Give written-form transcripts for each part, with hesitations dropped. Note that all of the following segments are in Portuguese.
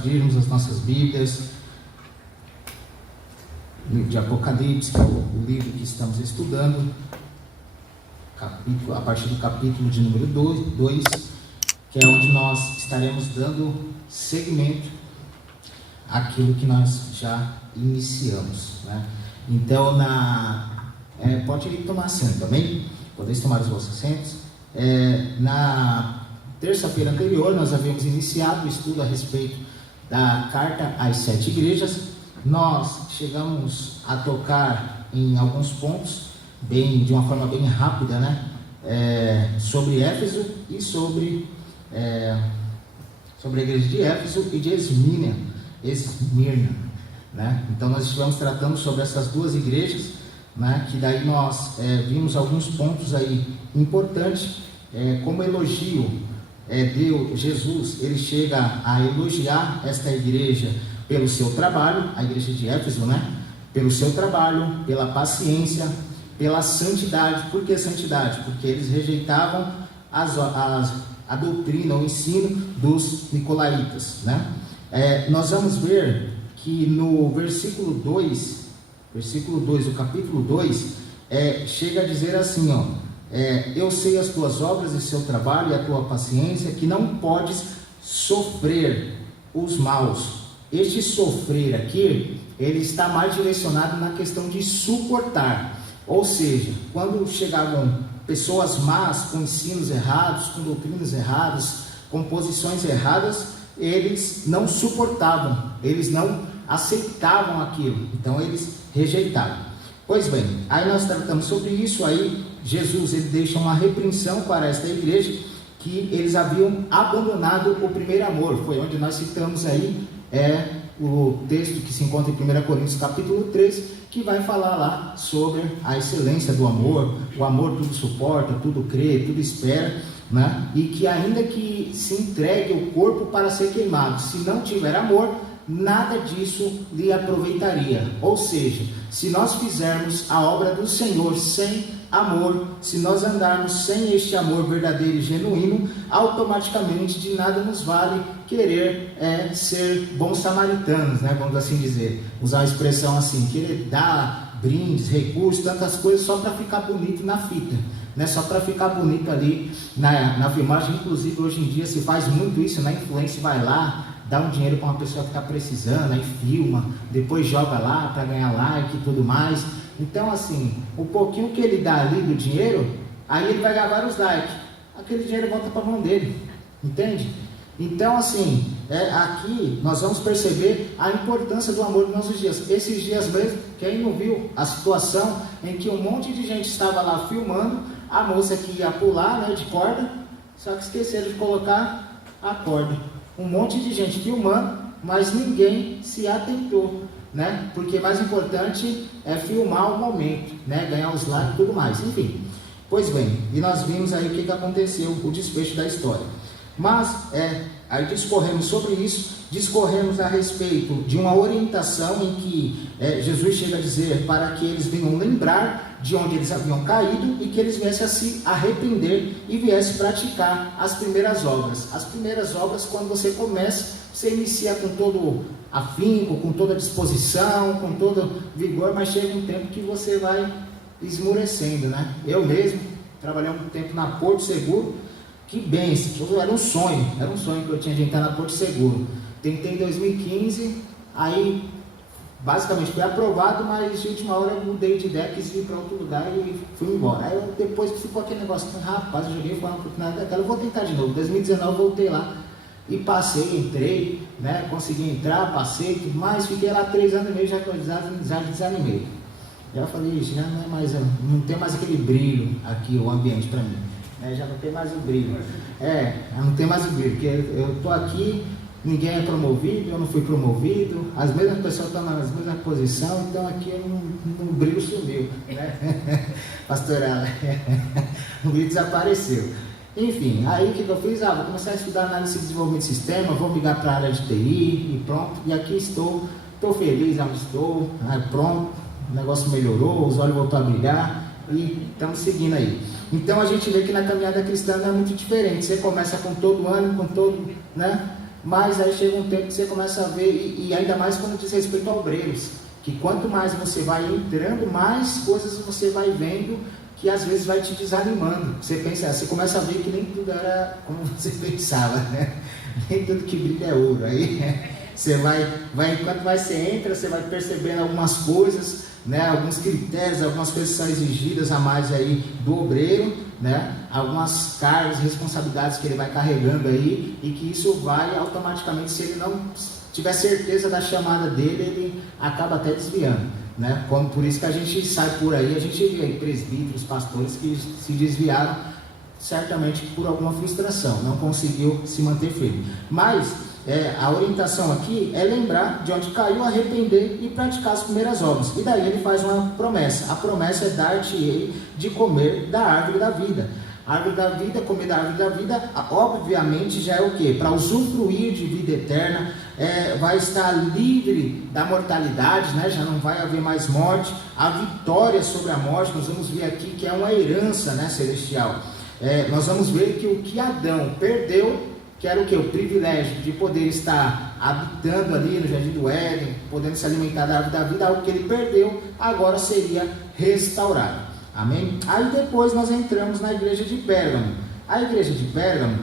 abrirmos as nossas Bíblias, livro de Apocalipse, que é o livro que estamos estudando, a partir do capítulo de número 2, que é onde nós estaremos dando seguimento àquilo que nós já iniciamos, né? Então, pode tomar assento, amém? Podeis tomar os vossos assentos. Na terça-feira anterior, nós havíamos iniciado o estudo a respeito da carta às 7 igrejas. Nós chegamos a tocar em alguns pontos, de uma forma bem rápida, né? Sobre Éfeso e sobre a igreja de Éfeso e de Esmirna, né? Então nós estivemos tratando sobre essas duas igrejas, né? Que daí nós vimos alguns pontos aí importantes, como elogio. Jesus, ele chega a elogiar esta igreja pelo seu trabalho, a igreja de Éfeso, né? Pelo seu trabalho, pela paciência, pela santidade. Por que santidade? Porque eles rejeitavam a doutrina, o ensino dos nicolaítas, né? Nós vamos ver que no versículo 2 do capítulo 2, chega a dizer assim, eu sei as tuas obras e seu trabalho e a tua paciência, que não podes sofrer os maus. Este sofrer aqui, ele está mais direcionado na questão de suportar. Ou seja, quando chegavam pessoas más, com ensinos errados, com doutrinas erradas, com posições erradas, eles não suportavam, eles não aceitavam aquilo, então eles rejeitavam. Pois bem, aí nós tratamos sobre isso. Aí Jesus, ele deixa uma repreensão para esta igreja, que eles haviam abandonado o primeiro amor. Foi onde nós citamos aí o texto que se encontra em 1 Coríntios capítulo 3, que vai falar lá sobre a excelência do amor. O amor tudo suporta, tudo crê, tudo espera, né? E que ainda que se entregue o corpo para ser queimado, se não tiver amor, nada disso lhe aproveitaria. Ou seja, se nós fizermos a obra do Senhor sem amor, se nós andarmos sem este amor verdadeiro e genuíno, automaticamente de nada nos vale querer ser bons samaritanos, né? Vamos assim dizer, usar a expressão assim, querer dar brindes, recursos, tantas coisas só para ficar bonito na fita, né? Só para ficar bonito ali na filmagem. Inclusive hoje em dia se faz muito isso, na influência, vai lá, dá um dinheiro para uma pessoa que está precisando, aí filma, depois joga lá para ganhar like e tudo mais. Então assim, o pouquinho que ele dá ali do dinheiro, aí ele vai gravar os likes, aquele dinheiro volta para a mão dele, entende? Então assim, aqui nós vamos perceber a importância do amor nos nossos dias. Esses dias mesmo, quem não viu a situação em que um monte de gente estava lá filmando a moça que ia pular, né, de corda, só que esqueceram de colocar a corda. Um monte de gente filmando, mas ninguém se atentou, né? Porque mais importante é filmar o momento, né? Ganhar os likes e tudo mais, enfim. Pois bem, e nós vimos aí o que aconteceu, o desfecho da história. Mas, aí discorremos sobre isso, discorremos a respeito de uma orientação em que Jesus chega a dizer para que eles venham lembrar de onde eles haviam caído e que eles viessem a se arrepender e viessem praticar as primeiras obras. As primeiras obras, quando você começa, você inicia com todo afinco, com toda disposição, com todo vigor, mas chega um tempo que você vai esmurecendo, né? Eu mesmo trabalhei um tempo na Porto Seguro. Que bênção, era um sonho que eu tinha de entrar na Porto Seguro. Tentei em 2015, aí basicamente foi aprovado, mas de última hora eu mudei de ideia, quis ir para outro lugar e fui embora. Aí depois ficou aquele negócio, rapaz, eu joguei fora uma oportunidade daquela, eu vou tentar de novo. Em 2019 voltei lá e passei, entrei, né, consegui entrar, passei, tudo mais, fiquei lá 3 anos e meio, já desanimei. Já falei, já não é mais, não tem mais aquele brilho aqui, o ambiente para mim. Já não tem mais o brilho. Não tem mais o brilho, porque eu estou aqui, ninguém é promovido, eu não fui promovido, as mesmas pessoas estão na mesma posição, então aqui o brilho sumiu, né? Pastoral, o brilho desapareceu. Enfim, aí o que eu fiz? Vou começar a estudar análise de desenvolvimento de sistema, vou migrar para a área de TI e pronto, e aqui estou feliz onde estou, pronto, o negócio melhorou, os olhos voltaram a brilhar e estamos seguindo aí. Então a gente vê que na caminhada cristã não é muito diferente. Você começa com todo ânimo, com todo, né, mas aí chega um tempo que você começa a ver, e ainda mais quando diz respeito a obreiros, que quanto mais você vai entrando, mais coisas você vai vendo, que às vezes vai te desanimando. Você começa a ver que nem tudo era como você pensava, né? Nem tudo que brilha é ouro. Aí você enquanto você entra, você vai percebendo algumas coisas, né? Alguns critérios, algumas coisas são exigidas a mais aí do obreiro, né? Algumas cargas, responsabilidades que ele vai carregando aí, e que isso vai automaticamente, se ele não tiver certeza da chamada dele, ele acaba até desviando, né? Como por isso que a gente sai por aí, a gente vê aí presbíteros, pastores que se desviaram certamente por alguma frustração, não conseguiu se manter firme. Mas a orientação aqui é lembrar de onde caiu, arrepender e praticar as primeiras obras. E daí ele faz uma promessa. A promessa é dar-te-ei de comer da árvore da vida. A árvore da vida, comer da árvore da vida, obviamente já é o quê? Para usufruir de vida eterna, vai estar livre da mortalidade, né? Já não vai haver mais morte. A vitória sobre a morte, nós vamos ver aqui que é uma herança, né, celestial. Nós vamos ver que o que Adão perdeu, que era o que? O privilégio de poder estar habitando ali no Jardim do Éden, podendo se alimentar da árvore da vida, algo que ele perdeu, agora seria restaurado. Amém? Aí depois nós entramos na igreja de Pérgamo. A igreja de Pérgamo,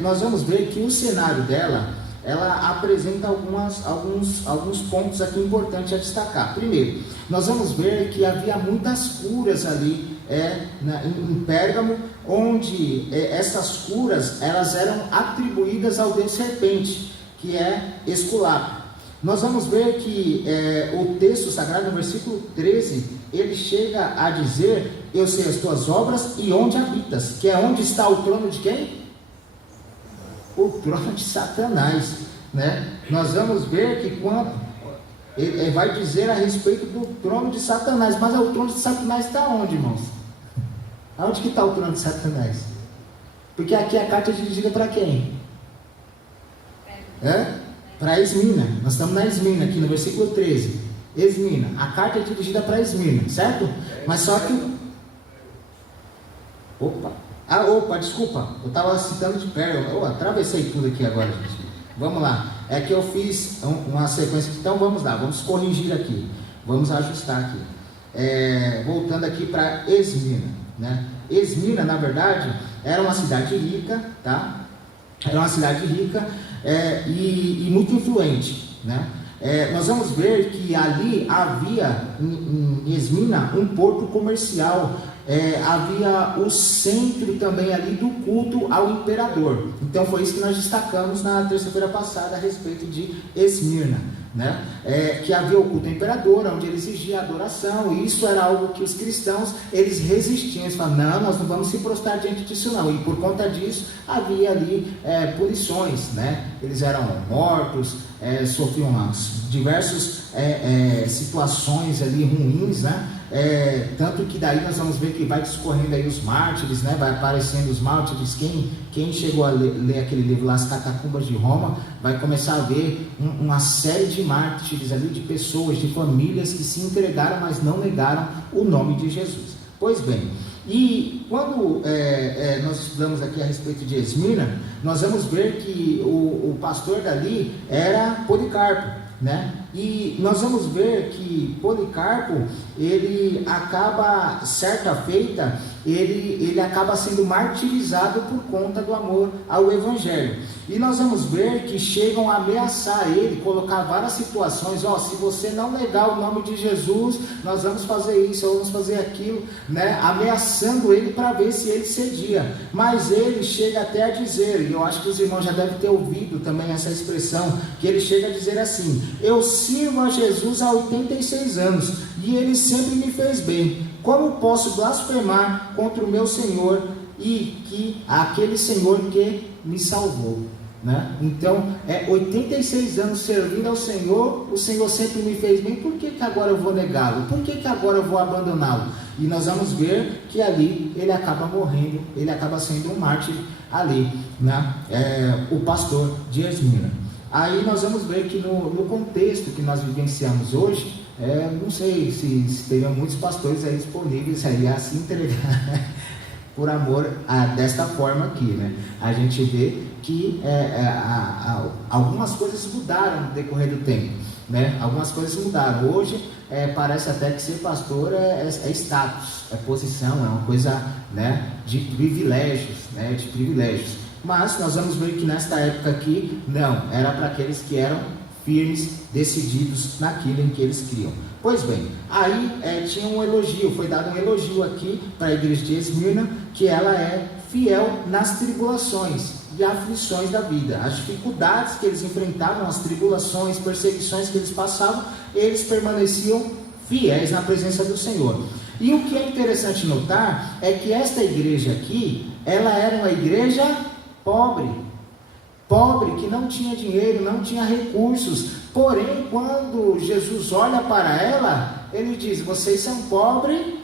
nós vamos ver que o cenário dela, ela apresenta alguns pontos aqui importantes a destacar. Primeiro, nós vamos ver que havia muitas curas ali em Pérgamo, onde essas curas elas eram atribuídas ao deus serpente, que é Esculápio. Nós vamos ver que o texto sagrado, no versículo 13, ele chega a dizer: eu sei as tuas obras e onde habitas, que é onde está o trono de quem? O trono de Satanás, né? Nós vamos ver que quando ele vai dizer a respeito do trono de Satanás, mas o trono de Satanás está onde, irmãos? Aonde que está o trono de Satanás? Porque aqui a carta é dirigida para quem? Para Esmina. Nós estamos na Esmina, aqui no versículo 13. Esmina. A carta é dirigida para Esmina, certo? Mas só que... Opa, desculpa. Eu estava citando de Pérgamo. Eu atravessei tudo aqui agora, gente. Vamos lá. É que eu fiz uma sequência. Então vamos lá, vamos corrigir aqui. Vamos ajustar aqui. Voltando aqui para Esmina, né? Esmina, na verdade, era uma cidade rica, tá? Era uma cidade rica e muito influente, né? Nós vamos ver que ali havia em Esmina um porto comercial, havia o centro também ali do culto ao imperador. Então foi isso que nós destacamos na terça-feira passada a respeito de Esmirna, né? Que havia o culto ao imperador, onde ele exigia adoração, e isso era algo que os cristãos, eles resistiam, eles falavam: não, nós não vamos se prostrar diante disso não, e por conta disso havia ali punições, né? Eles eram mortos, sofriam diversas situações ali ruins, né? Tanto que daí nós vamos ver que vai discorrendo aí os mártires, né? Vai aparecendo os mártires. Quem chegou a ler aquele livro lá, As Catacumbas de Roma, vai começar a ver uma série de mártires ali, de pessoas, de famílias que se entregaram, mas não negaram o nome de Jesus. Pois bem, e quando nós estudamos aqui a respeito de Esmirna, nós vamos ver que o pastor dali era Policarpo, né? E nós vamos ver que Policarpo, ele acaba, certa feita, ele acaba sendo martirizado por conta do amor ao Evangelho. E nós vamos ver que chegam a ameaçar ele, colocar várias situações: se você não negar o nome de Jesus, nós vamos fazer isso, ou vamos fazer aquilo, né? Ameaçando ele para ver se ele cedia. Mas ele chega até a dizer, e eu acho que os irmãos já devem ter ouvido também essa expressão, que ele chega a dizer assim: eu sirvo a Jesus há 86 anos, e ele sempre me fez bem. Como posso blasfemar contra o meu Senhor e que aquele Senhor que me salvou, né? Então, 86 anos servindo ao Senhor, o Senhor sempre me fez bem, por que agora eu vou negá-lo? Por que agora eu vou abandoná-lo? E nós vamos ver que ali ele acaba morrendo, ele acaba sendo um mártir ali, né? O pastor de Esmirna. Aí nós vamos ver que no contexto que nós vivenciamos hoje, não sei se teriam muitos pastores aí disponíveis aí a se entregar por amor desta forma aqui, né? A gente vê que algumas coisas mudaram no decorrer do tempo, né? Algumas coisas mudaram. Hoje parece até que ser pastor é status, é posição, é uma coisa, né, de privilégios, né? De privilégios. Mas nós vamos ver que nesta época aqui, não, era para aqueles que eram firmes, decididos naquilo em que eles criam. Pois bem, aí tinha um elogio, foi dado um elogio aqui para a igreja de Esmirna, que ela é fiel nas tribulações e aflições da vida. As dificuldades que eles enfrentavam, as tribulações, perseguições que eles passavam, eles permaneciam fiéis na presença do Senhor. E o que é interessante notar é que esta igreja aqui, ela era uma igreja pobre, que não tinha dinheiro, não tinha recursos. Porém, quando Jesus olha para ela, ele diz: vocês são pobres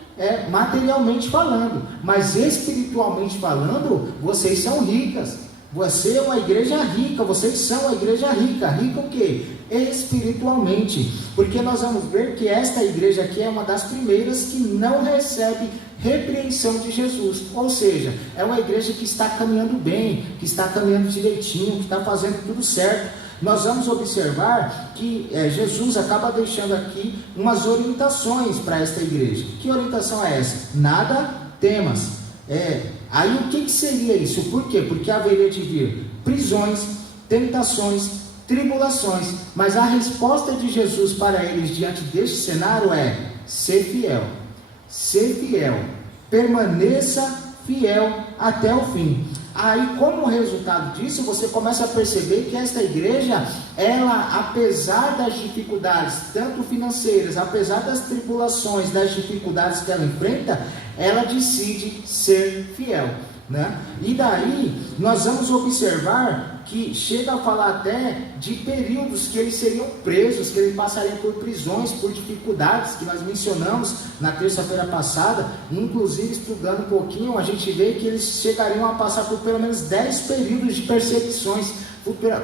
materialmente falando, mas espiritualmente falando, vocês são ricas. Você é uma igreja rica, vocês são uma igreja rica. Rica o quê? Espiritualmente. Porque nós vamos ver que esta igreja aqui é uma das primeiras que não recebe repreensão de Jesus. Ou seja, é uma igreja que está caminhando bem, que está caminhando direitinho, que está fazendo tudo certo. Nós vamos observar que Jesus acaba deixando aqui umas orientações para esta igreja. Que orientação é essa? Nada temas. Aí o que seria isso? Por quê? Porque haveria de vir prisões, tentações, tribulações, mas a resposta de Jesus para eles diante deste cenário é: ser fiel, permaneça fiel até o fim. Aí, como resultado disso, você começa a perceber que esta igreja, ela, apesar das dificuldades, tanto financeiras, apesar das tribulações, das dificuldades que ela enfrenta, ela decide ser fiel, né? E daí, nós vamos observar que chega a falar até de períodos que eles seriam presos, que eles passariam por prisões, por dificuldades, que nós mencionamos na terça-feira passada. Inclusive, estudando um pouquinho, a gente vê que eles chegariam a passar por pelo menos 10 períodos de perseguições,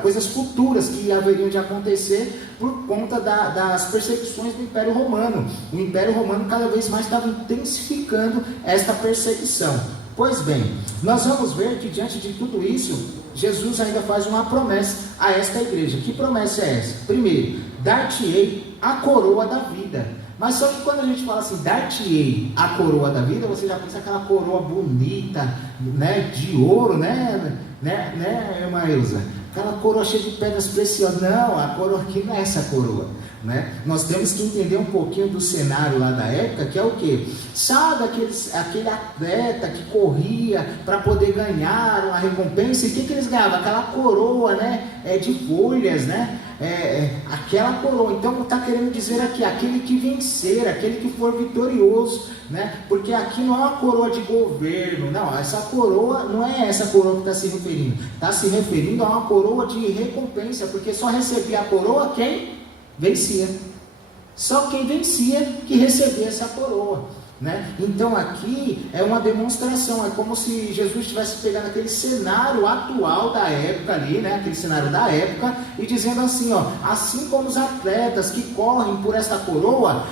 coisas futuras que haveriam de acontecer por conta das perseguições do Império Romano. O Império Romano cada vez mais estava intensificando esta perseguição. Pois bem, nós vamos ver que diante de tudo isso, Jesus ainda faz uma promessa a esta igreja. Que promessa é essa? Primeiro, dar-te-ei a coroa da vida. Mas só que quando a gente fala assim, dar-te-ei a coroa da vida, você já pensa aquela coroa bonita, né, de ouro, né, irmã Elza? Aquela coroa cheia de pedras preciosas. Não, a coroa aqui não é essa coroa, né? Nós temos que entender um pouquinho do cenário lá da época, que é o quê? Sabe aquele atleta que corria para poder ganhar uma recompensa, e o que eles ganhavam? Aquela coroa, né? De folhas, né? Aquela coroa. Então está querendo dizer aqui, aquele que vencer, aquele que for vitorioso, né? Porque aqui não é uma coroa de governo, não, essa coroa não é essa coroa que está se referindo, está se referindo a uma coroa de recompensa, porque só recebia a coroa quem vencia, só quem vencia que recebia essa coroa, né? Então aqui é uma demonstração, é como se Jesus estivesse pegando aquele cenário atual da época ali, né? Aquele cenário da época, e dizendo assim, ó, assim como os atletas que correm por esta coroa,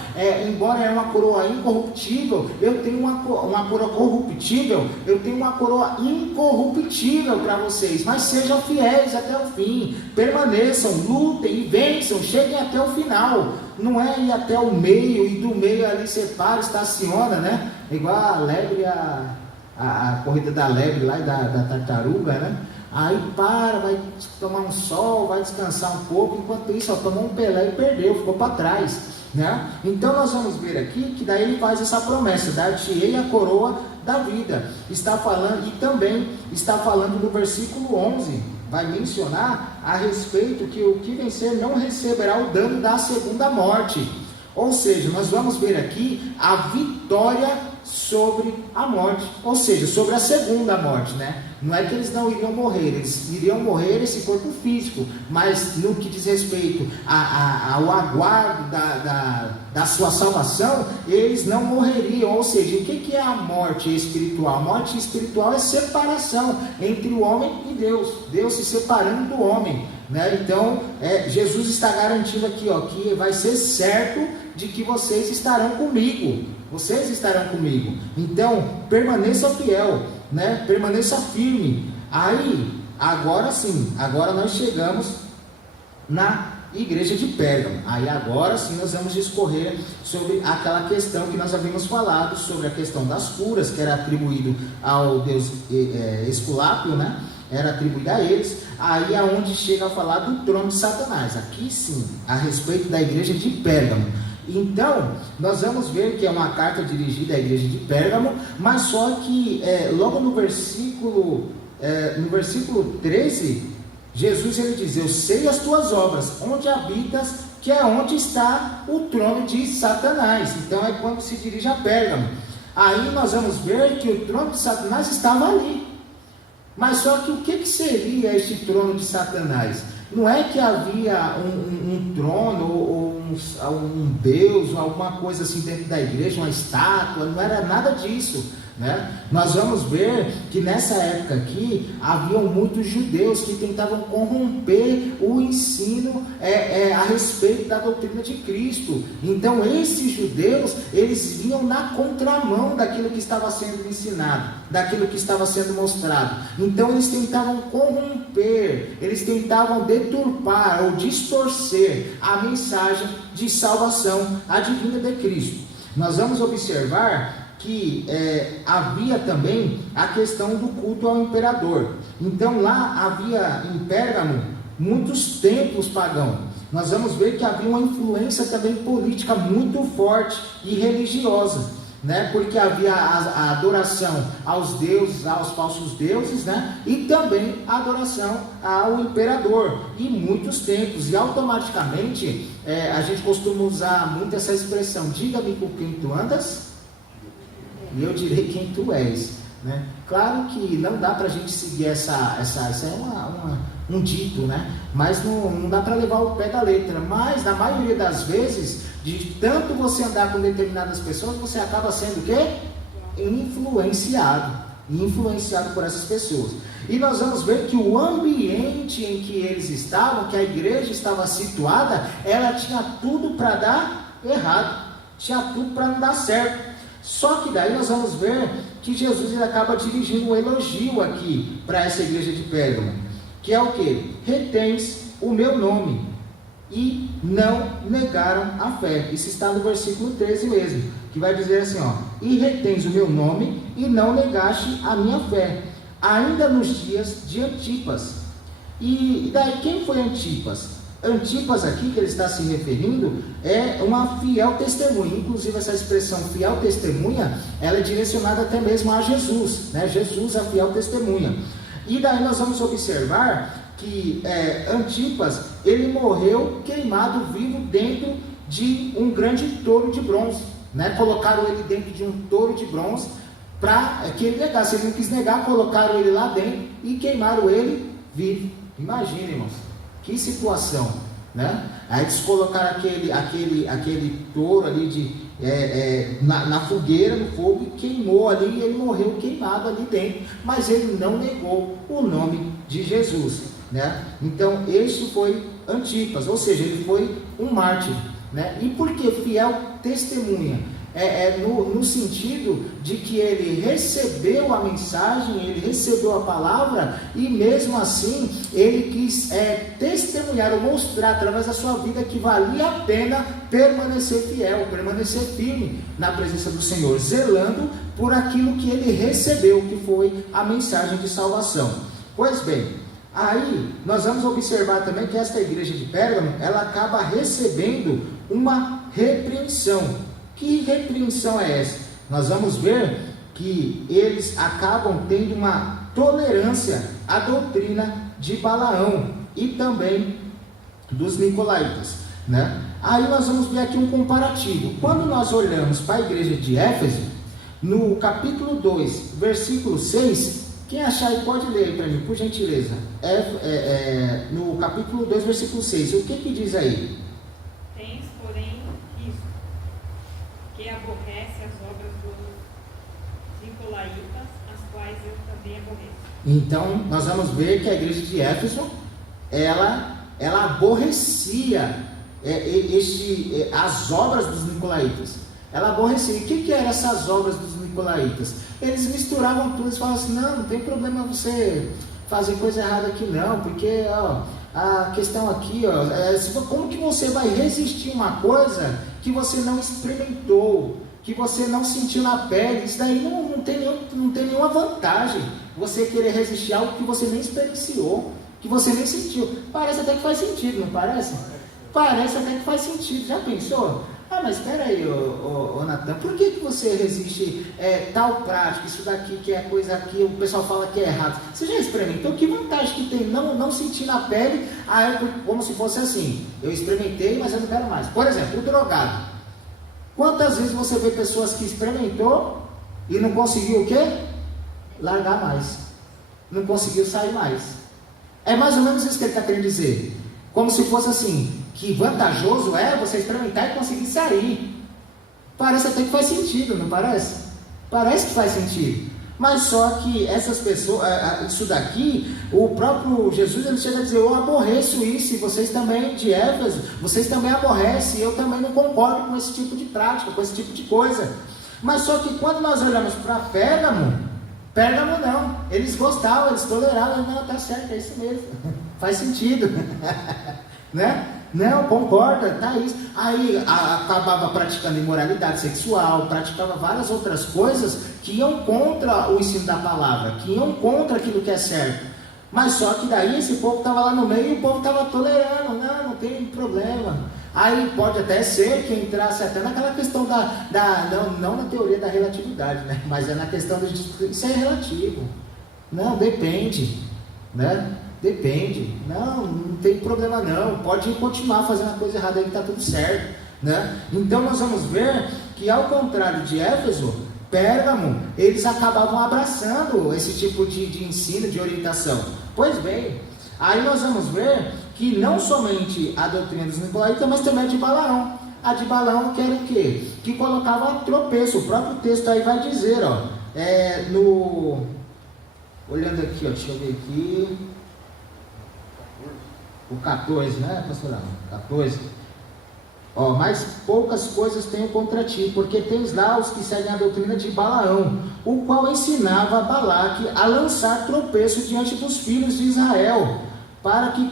embora é uma coroa incorruptível, eu tenho uma coroa corruptível, eu tenho uma coroa incorruptível para vocês, mas sejam fiéis até o fim, permaneçam, lutem e vençam, cheguem até o final. Não é ir até o meio e do meio ali separa, estaciona, né? Igual a lebre, a corrida da lebre lá e da tartaruga, né? Aí vai tomar um sol, vai descansar um pouco, enquanto isso, ó, tomou um Pelé e perdeu, ficou para trás, né? Então nós vamos ver aqui que daí ele faz essa promessa: dar-te-ei a coroa da vida. Está falando, e também está falando no versículo 11, vai mencionar a respeito que o que vencer não receberá o dano da segunda morte. Ou seja, nós vamos ver aqui a vitória sobre a morte, ou seja, sobre a segunda morte, né? Não é que eles não iriam morrer, eles iriam morrer esse corpo físico, mas no que diz respeito ao aguardo da sua salvação, eles não morreriam. Ou seja, o que é a morte espiritual? A morte espiritual é separação entre o homem e Deus, Deus se separando do homem, né? Então, Jesus está garantindo aqui, ó, que vai ser certo de que vocês estarão comigo, vocês estarão comigo. Então, permaneça fiel, né? Permaneça firme. Aí, agora sim, agora nós chegamos na igreja de Pérgamo. Aí agora sim nós vamos discorrer sobre aquela questão que nós havíamos falado, sobre a questão das curas, que era atribuído ao deus Esculápio, né? Era atribuído a eles. Aí é onde chega a falar do trono de Satanás. Aqui sim, a respeito da igreja de Pérgamo. Então, nós vamos ver que é uma carta dirigida à igreja de Pérgamo, mas só que logo no versículo 13, Jesus ele diz: eu sei as tuas obras, onde habitas, que é onde está o trono de Satanás. Então é quando se dirige a Pérgamo. Aí nós vamos ver que o trono de Satanás estava ali. Mas só que o que seria este trono de Satanás? Não é que havia um trono ou um deus ou alguma coisa assim dentro da igreja, uma estátua, não era nada disso, né? Nós vamos ver que nessa época aqui haviam muitos judeus que tentavam corromper o ensino a respeito da doutrina de Cristo. Então esses judeus, eles vinham na contramão daquilo que estava sendo ensinado, daquilo que estava sendo mostrado. Então eles tentavam corromper, eles tentavam deturpar ou distorcer a mensagem de salvação advinda de Cristo. Nós vamos observar que havia também a questão do culto ao imperador. Então lá havia em Pérgamo muitos templos pagãos. Nós vamos ver que havia uma influência também política muito forte e religiosa, né? Porque havia a adoração aos deuses, aos falsos deuses, né? E também a adoração ao imperador, e muitos templos. E automaticamente a gente costuma usar muito essa expressão: diga-me com quem tu andas e eu direi quem tu és, né? Claro que não dá para a gente seguir essa é um dito, né? Mas não dá para levar o pé da letra. Mas na maioria das vezes, de tanto você andar com determinadas pessoas, você acaba sendo o quê? Influenciado por essas pessoas. E nós vamos ver que o ambiente em que eles estavam, que a igreja estava situada, ela tinha tudo para dar errado, tinha tudo para não dar certo. Só que daí nós vamos ver que Jesus ele acaba dirigindo um elogio aqui para essa igreja de Pérgamo, que é o que? Retens o meu nome e não negaram a fé. Isso está no versículo 13 mesmo, que vai dizer assim, ó: e retens o meu nome e não negaste a minha fé, ainda nos dias de Antipas. E daí quem foi Antipas? Antipas aqui que ele está se referindo é uma fiel testemunha. Inclusive essa expressão fiel testemunha, ela é direcionada até mesmo a Jesus, né? Jesus, a fiel testemunha. E daí nós vamos observar que Antipas, ele morreu queimado vivo dentro de um grande touro de bronze, né? Colocaram ele dentro de um touro de bronze para que ele negasse. Ele não quis negar, colocaram ele lá dentro e queimaram ele vivo. Imagina, irmãos, que situação, né? Aí eles colocaram aquele touro ali na fogueira, no fogo, e queimou ali, e ele morreu queimado ali dentro, mas ele não negou o nome de Jesus, né? Então este foi Antipas, ou seja, ele foi um mártir, né? E por que fiel testemunha? No sentido de que ele recebeu a mensagem, ele recebeu a palavra, e mesmo assim ele quis testemunhar ou mostrar através da sua vida que valia a pena permanecer fiel, permanecer firme na presença do Senhor, zelando por aquilo que ele recebeu, que foi a mensagem de salvação. Pois bem, aí nós vamos observar também que esta igreja de Pérgamo, ela acaba recebendo uma repreensão. Que repreensão é essa? Nós vamos ver que eles acabam tendo uma tolerância à doutrina de Balaão e também dos nicolaítas, né? Aí nós vamos ver aqui um comparativo. Quando nós olhamos para a igreja de Éfeso, no capítulo 2, versículo 6, quem achar aí pode ler para mim, por gentileza. No capítulo 2, versículo 6, o que diz aí? Tens, porém, isto, que aborrece as obras dos nicolaítas, as quais eu também aborreço. Então, nós vamos ver que a igreja de Éfeso, ela aborrecia as obras dos nicolaítas. Ela aborrecia. E o que eram essas obras dos nicolaítas? Eles misturavam tudo, eles falavam assim, não tem problema você fazer coisa errada aqui não, porque ó, a questão aqui, ó, como que você vai resistir uma coisa que você não experimentou, que você não sentiu na pele? Isso daí não tem nenhuma vantagem, você querer resistir a algo que você nem experienciou, que você nem sentiu. Parece até que faz sentido, não parece? Parece até que faz sentido, já pensou? Ah, mas espera aí, ô Natan, por que você resiste tal prática, isso daqui que é coisa que o pessoal fala que é errado? Você já experimentou? Que vantagem que tem não sentir na pele, como se fosse assim, eu experimentei, mas eu não quero mais. Por exemplo, o drogado. Quantas vezes você vê pessoas que experimentou e não conseguiu o quê? Largar mais. Não conseguiu sair mais. É mais ou menos isso que ele está querendo dizer. Como se fosse assim, que vantajoso é você experimentar e conseguir sair. Parece até que faz sentido, não parece? Parece que faz sentido. Mas só que essas pessoas, isso daqui, o próprio Jesus, ele chega a dizer, eu aborreço isso, e vocês também de Éfeso, vocês também aborrecem, eu também não concordo com esse tipo de prática, com esse tipo de coisa. Mas só que quando nós olhamos para Pérgamo não, eles gostavam, eles toleravam, não, tá certo, é isso mesmo, faz sentido, né? Não, concorda, tá isso. Aí acabava praticando imoralidade sexual, praticava várias outras coisas que iam contra o ensino da palavra, que iam contra aquilo que é certo. Mas só que daí esse povo estava lá no meio e o povo estava tolerando, não tem problema. Aí pode até ser que entrasse até naquela questão não na teoria da relatividade, né? Mas é na questão isso é relativo. Não, depende, né? Depende, não tem problema não, pode continuar fazendo a coisa errada aí que está tudo certo, né? Então nós vamos ver que ao contrário de Éfeso, Pérgamo, eles acabavam abraçando esse tipo de ensino, de orientação. Pois bem, aí nós vamos ver que não somente a doutrina dos nicolaítas, mas também a de Balaão. A de Balaão que era o quê? Que colocava tropeço. O próprio texto aí vai dizer, ó, olhando aqui, ó, deixa eu ver aqui, o 14, né, pastor? 14. Ó, mas poucas coisas tenho contra ti, porque tens lá os que seguem a doutrina de Balaão, o qual ensinava a Balaque a lançar tropeço diante dos filhos de Israel, para que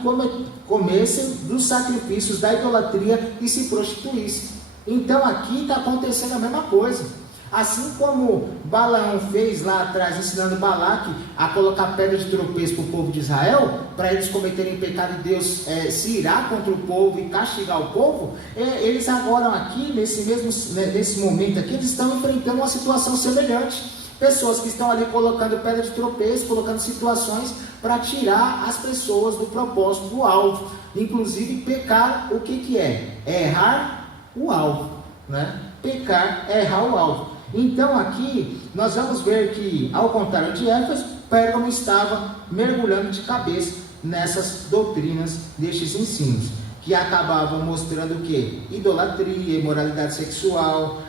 comessem dos sacrifícios da idolatria e se prostituíssem. Então aqui está acontecendo a mesma coisa. Assim como Balaão fez lá atrás, ensinando Balaque a colocar pedra de tropeço para o povo de Israel, para eles cometerem pecado e Deus se irar contra o povo e castigar o povo, eles agora aqui, nesse momento aqui, eles estão enfrentando uma situação semelhante. Pessoas que estão ali colocando pedra de tropeço, colocando situações para tirar as pessoas do propósito, do alvo. Inclusive pecar, o que é? É errar o alvo, né? Pecar é errar o alvo. Então aqui nós vamos ver que, ao contrário de Éfeso, Pérgamo estava mergulhando de cabeça nessas doutrinas, destes ensinos, que acabavam mostrando o quê? Idolatria, imoralidade sexual,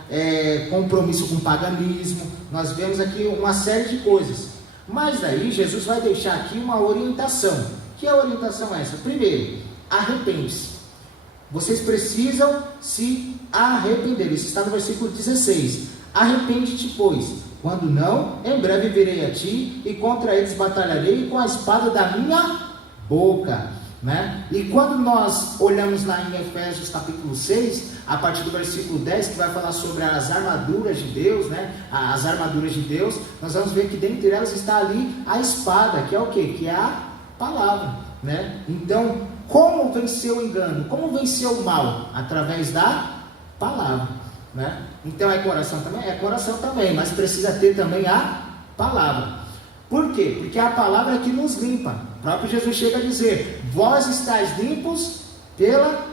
compromisso com o paganismo. Nós vemos aqui uma série de coisas. Mas daí Jesus vai deixar aqui uma orientação. Que orientação é essa? Primeiro, arrepende-se. Vocês precisam se arrepender. Isso está no versículo 16. Arrepende-te, pois, quando não, em breve virei a ti, e contra eles batalharei com a espada da minha boca, né? E quando nós olhamos lá em Efésios capítulo 6, a partir do versículo 10, que vai falar sobre as armaduras de Deus, né? As armaduras de Deus, nós vamos ver que dentre elas está ali a espada, que é o quê? Que é a palavra, né? Então, como vencer o engano? Como vencer o mal? Através da palavra, né? Então é coração também? É coração também, mas precisa ter também a palavra. Por quê? Porque a palavra é que nos limpa. O próprio Jesus chega a dizer: vós estáis limpos pela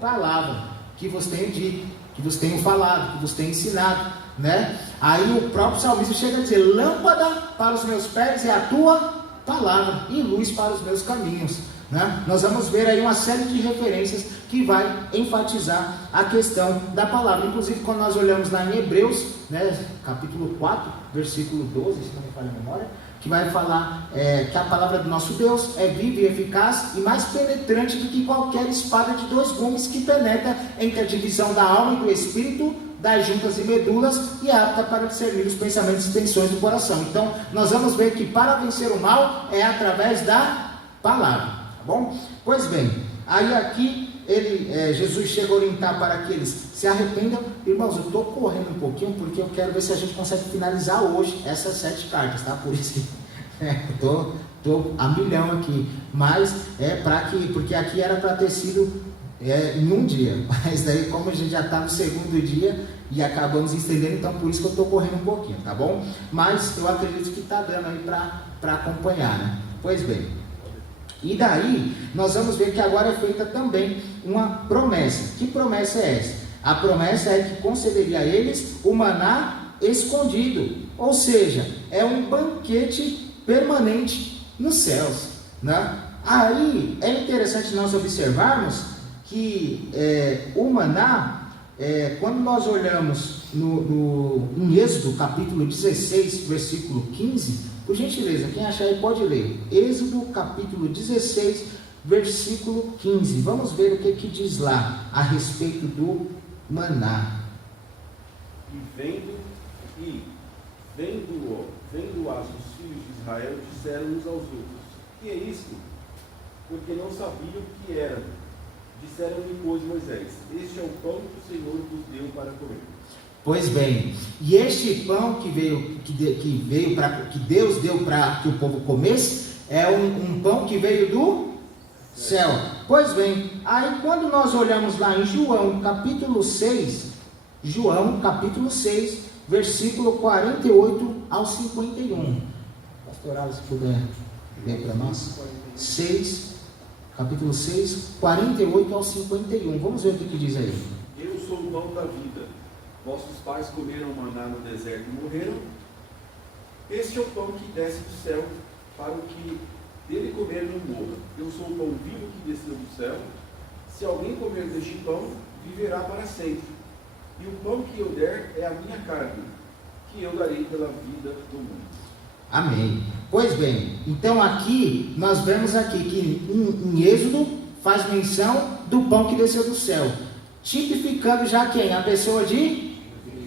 palavra que vos tenho dito, que vos tenho falado, que vos tenho ensinado, né? Aí o próprio salmista chega a dizer: lâmpada para os meus pés é a tua palavra e luz para os meus caminhos, né? Nós vamos ver aí uma série de referências que vai enfatizar a questão da palavra. Inclusive quando nós olhamos lá em Hebreus, né, capítulo 4, versículo 12, se não me falha a memória, que vai falar que a palavra do nosso Deus é viva e eficaz e mais penetrante do que qualquer espada de 2 gumes, que penetra entre a divisão da alma e do espírito, das juntas e medulas, e é apta para discernir os pensamentos e intenções do coração. Então, nós vamos ver que para vencer o mal é através da palavra, tá bom? Pois bem, aí aqui Jesus chega a orientar para que eles se arrependam. Irmãos, eu estou correndo um pouquinho porque eu quero ver se a gente consegue finalizar hoje essas 7 cartas, tá? Por isso eu estou a milhão aqui, mas porque aqui era para ter sido em um dia, mas daí como a gente já está no segundo dia e acabamos estendendo, então por isso que eu estou correndo um pouquinho, tá bom? Mas eu acredito que está dando aí para acompanhar, né? Pois bem, e daí nós vamos ver que agora é feita também uma promessa. Que promessa é essa? A promessa é que concederia a eles o maná escondido, ou seja, é um banquete permanente nos céus, né? Aí é interessante nós observarmos que o maná, quando nós olhamos em Êxodo capítulo 16, versículo 15, por gentileza, quem achar aí pode ler. Êxodo capítulo 16, versículo 15. Vamos ver o que diz lá a respeito do maná. Vendo-as os filhos de Israel, disseram uns aos outros: que é isto? Porque não sabiam o que era. Disseram-lhe, pois, Moisés: este é o pão que o Senhor vos deu para comer. Pois bem, e este pão que Deus deu para que o povo comesse, é um pão que veio do céu. Pois bem, aí quando nós olhamos lá em João capítulo 6, versículo 48 ao 51. Pastor, se puder ler para nós. Capítulo 6, 48 ao 51. Vamos ver o que diz aí. Eu sou o pão da vida. Vossos pais comeram maná no deserto e morreram. Este é o pão que desce do céu, para o que dele comer não morra. Eu sou o pão vivo que desceu do céu. Se alguém comer deste pão, viverá para sempre. E o pão que eu der é a minha carne, que eu darei pela vida do mundo. Amém. Pois bem, então aqui nós vemos aqui que em Êxodo faz menção do pão que desceu do céu, tipificando já quem? A pessoa de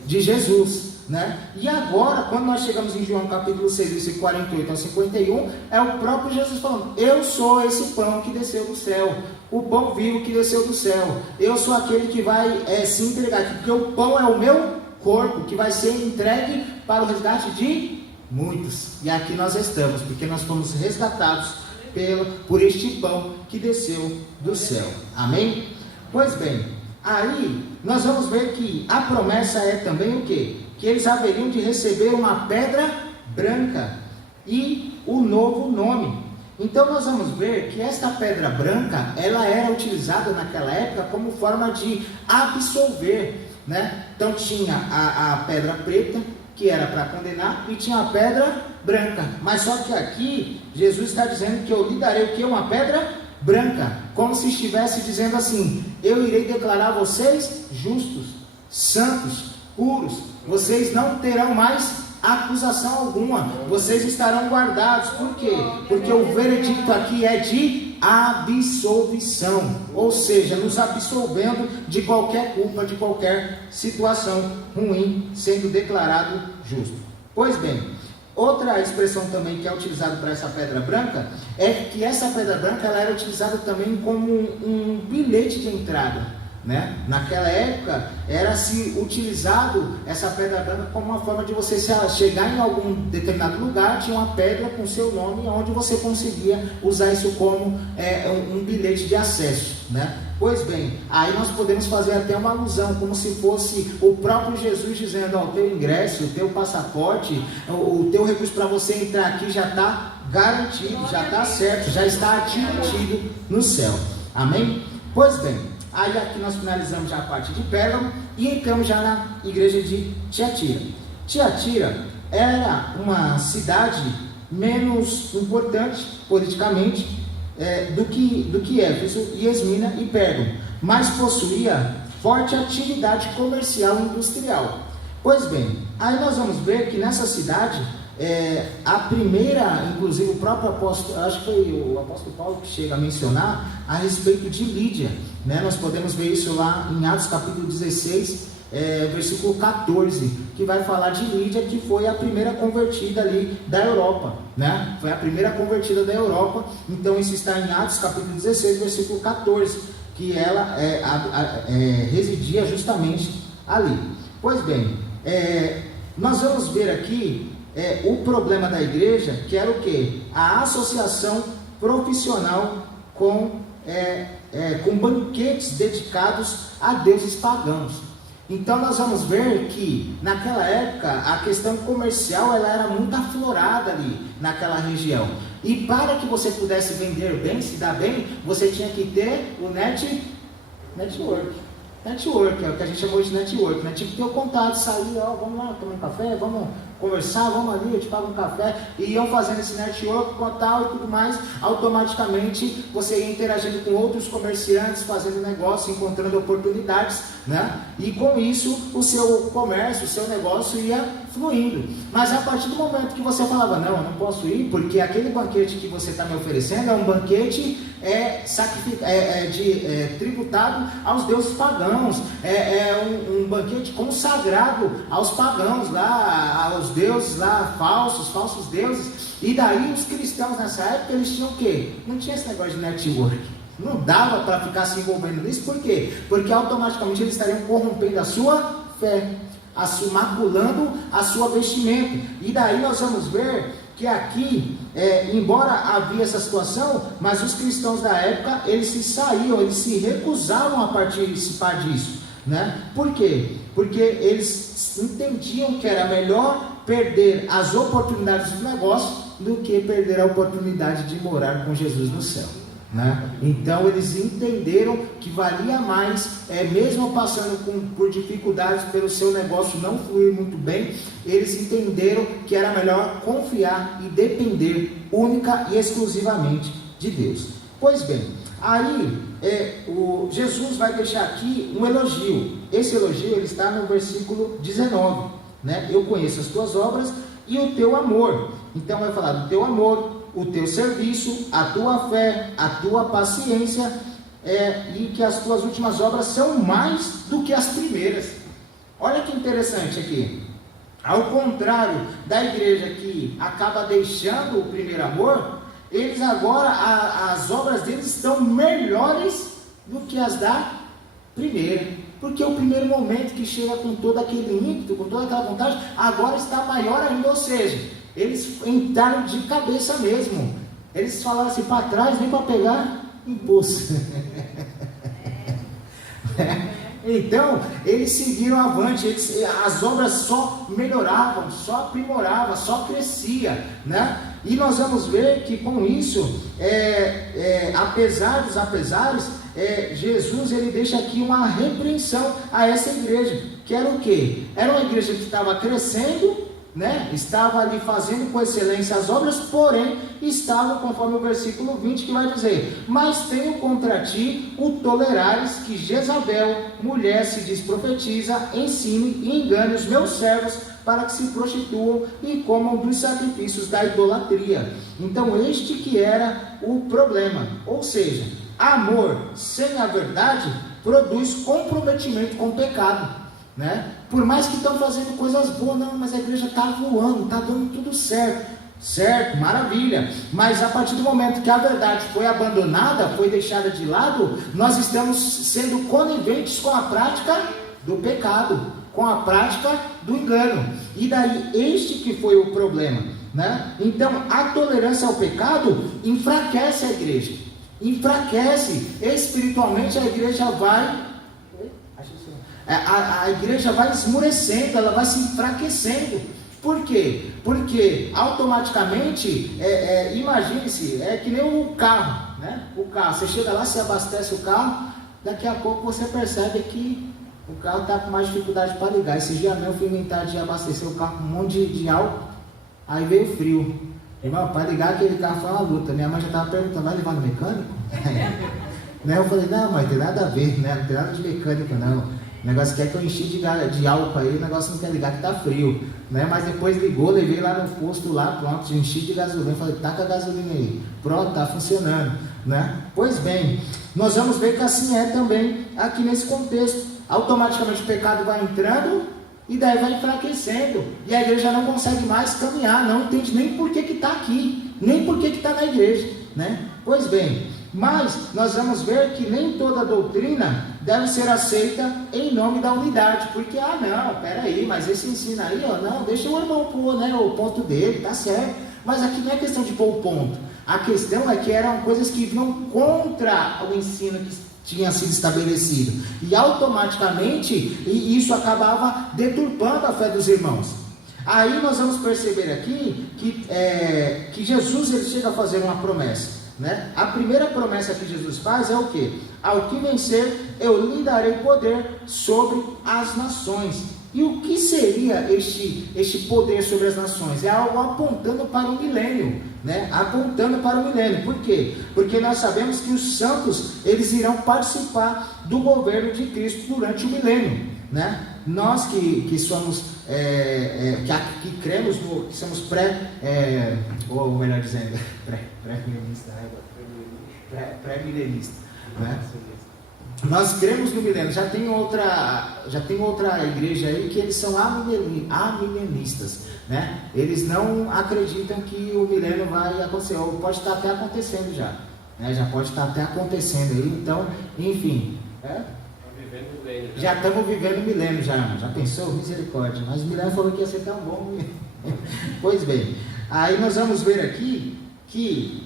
Jesus, né? E agora, quando nós chegamos em João capítulo 6, versículo 48 ao 51, é o próprio Jesus falando: eu sou esse pão que desceu do céu, o pão vivo que desceu do céu, eu sou aquele que vai se entregar aqui, porque o pão é o meu corpo, que vai ser entregue para o resgate de muitos. E aqui nós estamos, porque nós fomos resgatados por este pão que desceu do céu. Amém? Pois bem, aí nós vamos ver que a promessa é também o quê? Que eles haveriam de receber uma pedra branca e o novo nome. Então nós vamos ver que esta pedra branca, ela era utilizada naquela época como forma de absolver, né? Então tinha a pedra preta, que era para condenar, e tinha a pedra branca. Mas só que aqui Jesus está dizendo que eu lhe darei o que? Uma pedra branca, como se estivesse dizendo assim: eu irei declarar vocês justos, santos, puros. Vocês não terão mais acusação alguma, vocês estarão guardados. Por quê? Porque o veredicto aqui é de absolvição, ou seja, nos absolvendo de qualquer culpa, de qualquer situação ruim, sendo declarado justo. Pois bem, outra expressão também que é utilizada para essa pedra branca é que essa pedra branca ela era utilizada também como um bilhete de entrada, né? Naquela época era-se utilizado essa pedra branca como uma forma de você chegar em algum determinado lugar, tinha uma pedra com seu nome, onde você conseguia usar isso como um bilhete de acesso, né? Pois bem, aí nós podemos fazer até uma alusão, como se fosse o próprio Jesus dizendo: o teu ingresso, o teu passaporte, o teu recurso para você entrar aqui já está garantido, já está certo, já está admitido no céu. Amém? Pois bem, aí aqui nós finalizamos já a parte de Pérgamo e entramos já na igreja de Tiatira. Tiatira era uma cidade menos importante politicamente do que Éfeso e Esmina e Pérgamo, mas possuía forte atividade comercial e industrial. Pois bem, aí nós vamos ver que nessa cidade a primeira, inclusive o próprio apóstolo, acho que foi o apóstolo Paulo que chega a mencionar a respeito de Lídia, né? Nós podemos ver isso lá em Atos capítulo 16, versículo 14, que vai falar de Lídia, que foi a primeira convertida ali da Europa, né? Foi a primeira convertida da Europa. Então isso está em Atos capítulo 16, versículo 14, que ela residia justamente ali. Pois bem, nós vamos ver aqui o problema da igreja, que era o quê? A associação profissional com banquetes dedicados a deuses pagãos. Então nós vamos ver que naquela época a questão comercial ela era muito aflorada ali naquela região. E para que você pudesse vender bem, se dar bem, você tinha que ter o network. Network, é o que a gente chamou de network, né? Tinha que ter o contato, sair, vamos lá tomar um café, vamos conversar, vamos ali, eu te pago um café, e iam fazendo esse network, tal e tudo mais. Automaticamente você ia interagindo com outros comerciantes, fazendo negócio, encontrando oportunidades, né? E com isso o seu comércio, o seu negócio ia fluindo. Mas a partir do momento que você falava, não, eu não posso ir, porque aquele banquete que você está me oferecendo é um banquete tributado aos deuses pagãos, um banquete consagrado aos pagãos lá, aos deuses lá, falsos deuses. E daí os cristãos nessa época, eles tinham o quê? Não tinha esse negócio de network, não dava para ficar se envolvendo nisso. Por quê? Porque automaticamente eles estariam corrompendo a sua fé, maculando a sua vestimenta. E daí nós vamos ver que aqui, embora havia essa situação, mas os cristãos da época, eles se recusavam a participar disso, né? Por quê? Porque eles entendiam que era melhor perder as oportunidades do negócio do que perder a oportunidade de morar com Jesus no céu, né? Então eles entenderam que valia mais, mesmo passando por dificuldades, pelo seu negócio não fluir muito bem, eles entenderam que era melhor confiar e depender única e exclusivamente de Deus. Pois bem, aí Jesus vai deixar aqui um elogio. Esse elogio ele está no versículo 19, né? Eu conheço as tuas obras e o teu amor. Então vai falar do teu amor, o teu serviço, a tua fé, a tua paciência, e que as tuas últimas obras são mais do que as primeiras. Olha que interessante aqui. Ao contrário da igreja que acaba deixando o primeiro amor, eles agora, as obras deles estão melhores do que as da primeira. Porque o primeiro momento que chega com todo aquele ímpeto, com toda aquela vontade, agora está maior ainda, ou seja, eles entraram de cabeça mesmo. Eles falaram assim, para trás, nem para pegar impulso. Então, eles seguiram avante, as obras só melhoravam, só aprimoravam, só crescia, né? E nós vamos ver que com isso, apesar dos apesares, Jesus ele deixa aqui uma repreensão a essa igreja, que era o quê? Era uma igreja que estava crescendo, né? Estava ali fazendo com excelência as obras, porém estavam conforme o versículo 20 que vai dizer: mas tenho contra ti o tolerares que Jezabel, mulher se diz profetiza, ensine e engane os meus servos para que se prostituam e comam dos sacrifícios da idolatria. Então este que era o problema, ou seja, amor sem a verdade produz comprometimento com o pecado, né? Por mais que estão fazendo coisas boas, não, mas a igreja está voando, está dando tudo certo, maravilha, mas a partir do momento que a verdade foi abandonada, foi deixada de lado, nós estamos sendo coniventes com a prática do pecado, com a prática do engano, e daí este que foi o problema, né? Então a tolerância ao pecado enfraquece a igreja, enfraquece espiritualmente, a igreja vai esmurecendo, ela vai se enfraquecendo. Por quê? Porque automaticamente, imagine-se, é que nem o carro, né? O carro, você chega lá, você abastece o carro, daqui a pouco você percebe que o carro está com mais dificuldade para ligar. Esse dia mesmo eu fui inventar de abastecer o carro com um monte de álcool, aí veio frio. Irmão, para ligar aquele carro foi uma luta. Minha mãe já estava perguntando, vai levar no mecânico? Né? Eu falei, não, mas tem nada a ver, né? Não tem nada de mecânica não. O negócio quer que eu enchi de álcool aí, o negócio não quer ligar que está frio. né? Mas depois ligou, levei lá no posto lá, pronto, enchi de gasolina, falei, taca a gasolina aí, pronto, está funcionando, né? Pois bem, nós vamos ver que assim é também aqui nesse contexto. Automaticamente o pecado vai entrando e daí vai enfraquecendo, e a igreja não consegue mais caminhar, não entende nem por que está aqui, nem por que está na igreja, né? Pois bem, mas nós vamos ver que nem toda doutrina deve ser aceita em nome da unidade, porque, não, peraí, mas esse ensino aí, não, deixa o irmão pôr, né, o ponto dele, tá certo, mas aqui não é questão de pôr o ponto, a questão é que eram coisas que vinham contra o ensino que tinha sido estabelecido, e automaticamente isso acabava deturpando a fé dos irmãos. Aí nós vamos perceber aqui que Jesus ele chega a fazer uma promessa, né? A primeira promessa que Jesus faz é o que? Ao que vencer, eu lhe darei poder sobre as nações. E o que seria este poder sobre as nações? É algo apontando para o milênio, né? Apontando para o milênio. Por quê? Porque nós sabemos que os santos, eles irão participar do governo de Cristo durante o milênio, né? Nós que somos, que cremos, que somos ou melhor dizendo, pré-milenista, né? Nós cremos no milênio. Já tem outra igreja aí que eles são amilenistas, né? Eles não acreditam que o milênio vai acontecer, ou pode estar até acontecendo já, né? Já pode estar até acontecendo aí, então, enfim, já estamos vivendo o milênio, já pensou? Misericórdia, mas o milênio falou que ia ser tão bom. Pois bem, aí nós vamos ver aqui que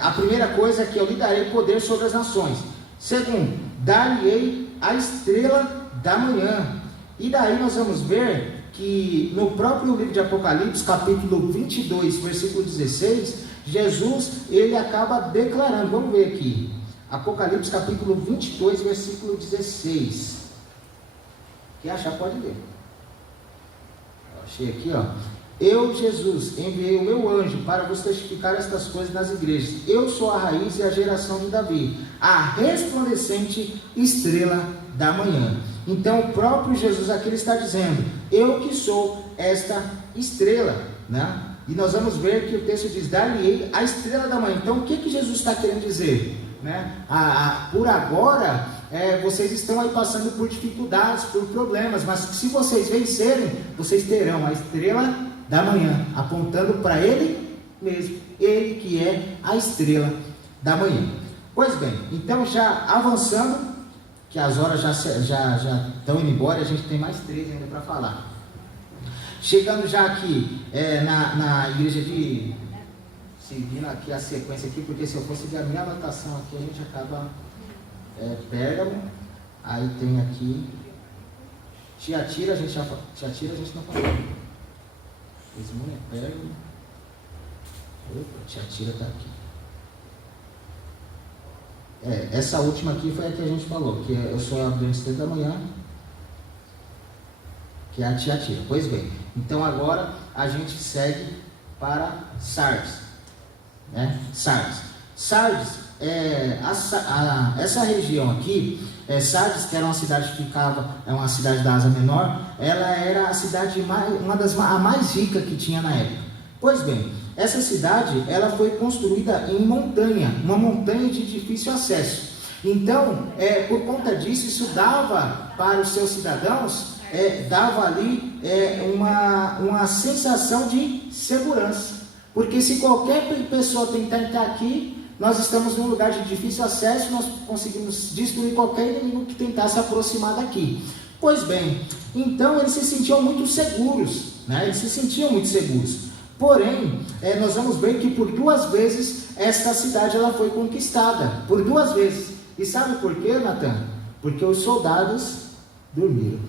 a primeira coisa é que eu lhe darei poder sobre as nações. Segundo, dar-lhe-ei a estrela da manhã. E daí nós vamos ver que no próprio livro de Apocalipse, capítulo 22, versículo 16, Jesus, ele acaba declarando, vamos ver aqui, Apocalipse capítulo 22, versículo 16, quem achar pode ler. Achei aqui, eu, Jesus, enviei o meu anjo para vos testificar estas coisas nas igrejas. Eu sou a raiz e a geração de Davi, a resplandecente estrela da manhã. Então o próprio Jesus aqui ele está dizendo, eu que sou esta estrela, né? E nós vamos ver que o texto diz, dar-lhe a estrela da manhã. Então o que Jesus está querendo dizer? Né? Por agora, vocês estão aí passando por dificuldades, por problemas, mas se vocês vencerem, vocês terão a estrela da manhã, apontando para Ele mesmo, Ele que é a estrela da manhã. Pois bem, então já avançando, que as horas já estão indo embora, a gente tem mais 3 ainda para falar. Chegando já aqui na igreja de... Seguindo aqui a sequência aqui, porque se eu for seguir a minha anotação aqui, a gente acaba Pérgamo, aí tem aqui Tiatira, a gente não falou. Esmurra, Pérgamo. Opa, Tiatira está aqui. Essa última aqui foi a que a gente falou, que eu sou a Adventista da manhã, que é a Tiatira. Pois bem, então agora a gente segue para Sardes. Sardes, essa região aqui, Sardes, que era uma cidade que ficava, uma cidade da Ásia Menor, ela era a cidade a mais rica que tinha na época. Pois bem, essa cidade ela foi construída em montanha, uma montanha de difícil acesso. Então, por conta disso, isso dava para os seus cidadãos, dava ali uma sensação de segurança. Porque se qualquer pessoa tentar entrar aqui, nós estamos num lugar de difícil acesso, nós conseguimos destruir qualquer inimigo que tentar se aproximar daqui. Pois bem, então eles se sentiam muito seguros, né? Eles se sentiam muito seguros. Porém, nós vamos ver que por 2 vezes esta cidade ela foi conquistada, por 2 vezes. E sabe por quê, Natan? Porque os soldados dormiram.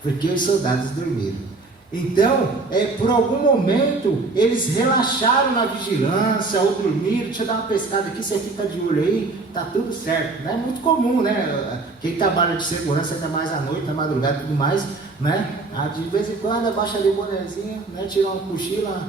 Porque os soldados dormiram. Então, por algum momento, eles relaxaram na vigilância, ou dormiram, deixa eu dar uma pescada aqui, você fica de olho aí, tá tudo certo, né? É muito comum, né? Quem trabalha de segurança, ainda mais à noite, na madrugada e tudo mais, né? De vez em quando, abaixa ali o bonezinho, né? Tira uma cochila,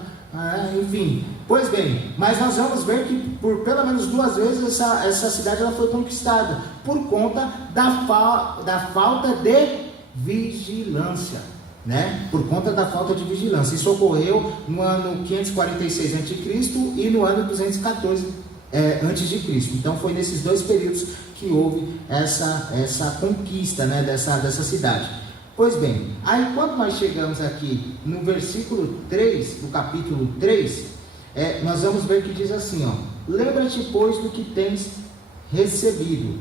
enfim. Pois bem, mas nós vamos ver que por pelo menos 2 vezes essa cidade ela foi conquistada, por conta da falta de vigilância, né? Por conta da falta de vigilância. Isso ocorreu no ano 546 a.C. e no ano 214 a.C. Então foi nesses dois períodos que houve essa conquista, né, dessa cidade. Pois bem, aí quando nós chegamos aqui no versículo 3, do capítulo 3, nós vamos ver que diz assim, ó: lembra-te, pois, do que tens recebido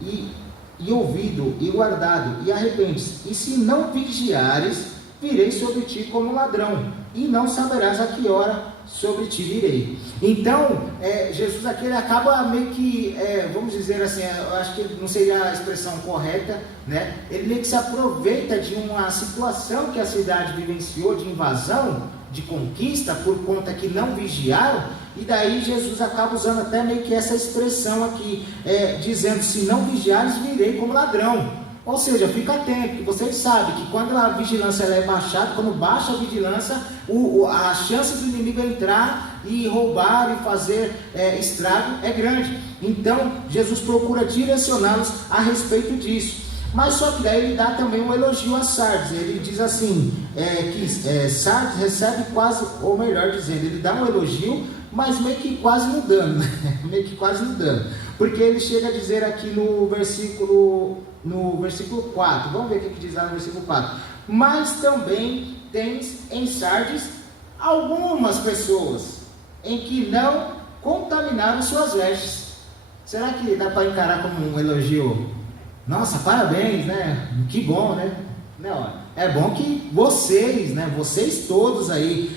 e ouvido e guardado, e arrepende-se. E se não vigiares, virei sobre ti como ladrão, e não saberás a que hora sobre ti virei. Então, Jesus aqui ele acaba meio que, vamos dizer assim, eu acho que não seria a expressão correta, né? Ele meio que se aproveita de uma situação que a cidade vivenciou, de invasão, de conquista, por conta que não vigiaram, e daí Jesus acaba usando até meio que essa expressão aqui, dizendo: se não vigiares, virei como ladrão. Ou seja, fica atento, que vocês sabem que quando a vigilância ela é baixada, quando baixa a vigilância, a chance do inimigo entrar e roubar e fazer estrago é grande. Então, Jesus procura direcioná-los a respeito disso. Mas só que daí ele dá também um elogio a Sardes. Ele diz assim, que Sardes recebe quase, ou melhor dizendo, ele dá um elogio, mas meio que quase no dano, né? Meio que quase no dano. Porque ele chega a dizer aqui no versículo 4, vamos ver o que diz lá no versículo 4. Mas também tens em Sardes algumas pessoas em que não contaminaram suas vestes. Será que dá para encarar como um elogio? Nossa, parabéns, né? Que bom, né? Não, é bom que vocês, né? Vocês todos aí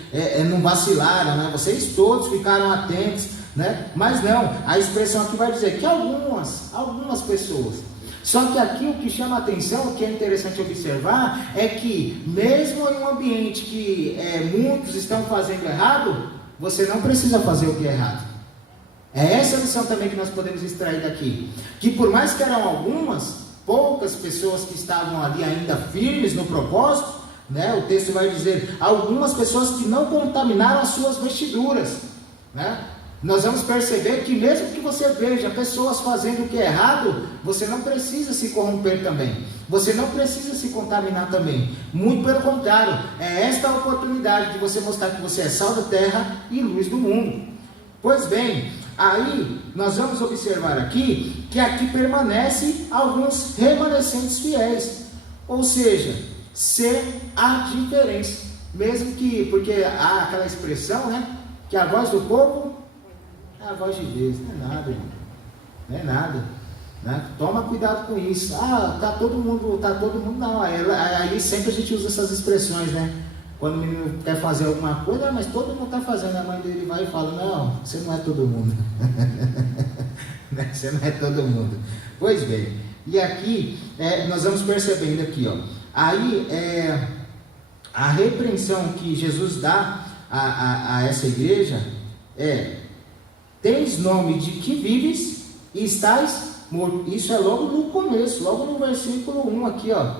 não vacilaram, né? Vocês todos ficaram atentos, né? Mas não, a expressão aqui vai dizer que algumas pessoas. Só que aqui o que chama a atenção, o que é interessante observar, é que mesmo em um ambiente que muitos estão fazendo errado, você não precisa fazer o que é errado. É essa a lição também que nós podemos extrair daqui. Que por mais que eram poucas pessoas que estavam ali ainda firmes no propósito, né? O texto vai dizer, algumas pessoas que não contaminaram as suas vestiduras, né? Nós vamos perceber que mesmo que você veja pessoas fazendo o que é errado, você não precisa se corromper também, você não precisa se contaminar também, muito pelo contrário, é esta a oportunidade de você mostrar que você é sal da terra e luz do mundo. Pois bem, aí nós vamos observar aqui, que aqui permanece alguns remanescentes fiéis, ou seja, ser a diferença, mesmo que, porque há aquela expressão, né, que a voz do povo é a voz de Deus. Não é nada, irmão. Não é nada, né? Toma cuidado com isso. Tá todo mundo, não. Aí sempre a gente usa essas expressões, né? Quando o menino quer fazer alguma coisa, mas todo mundo está fazendo. A mãe dele vai e fala: não, você não é todo mundo. Você não é todo mundo. Pois bem, e aqui nós vamos percebendo aqui, ó. Aí a repreensão que Jesus dá a essa igreja tens nome de que vives e estás morto. Isso é logo no começo, logo no versículo 1 aqui, ó.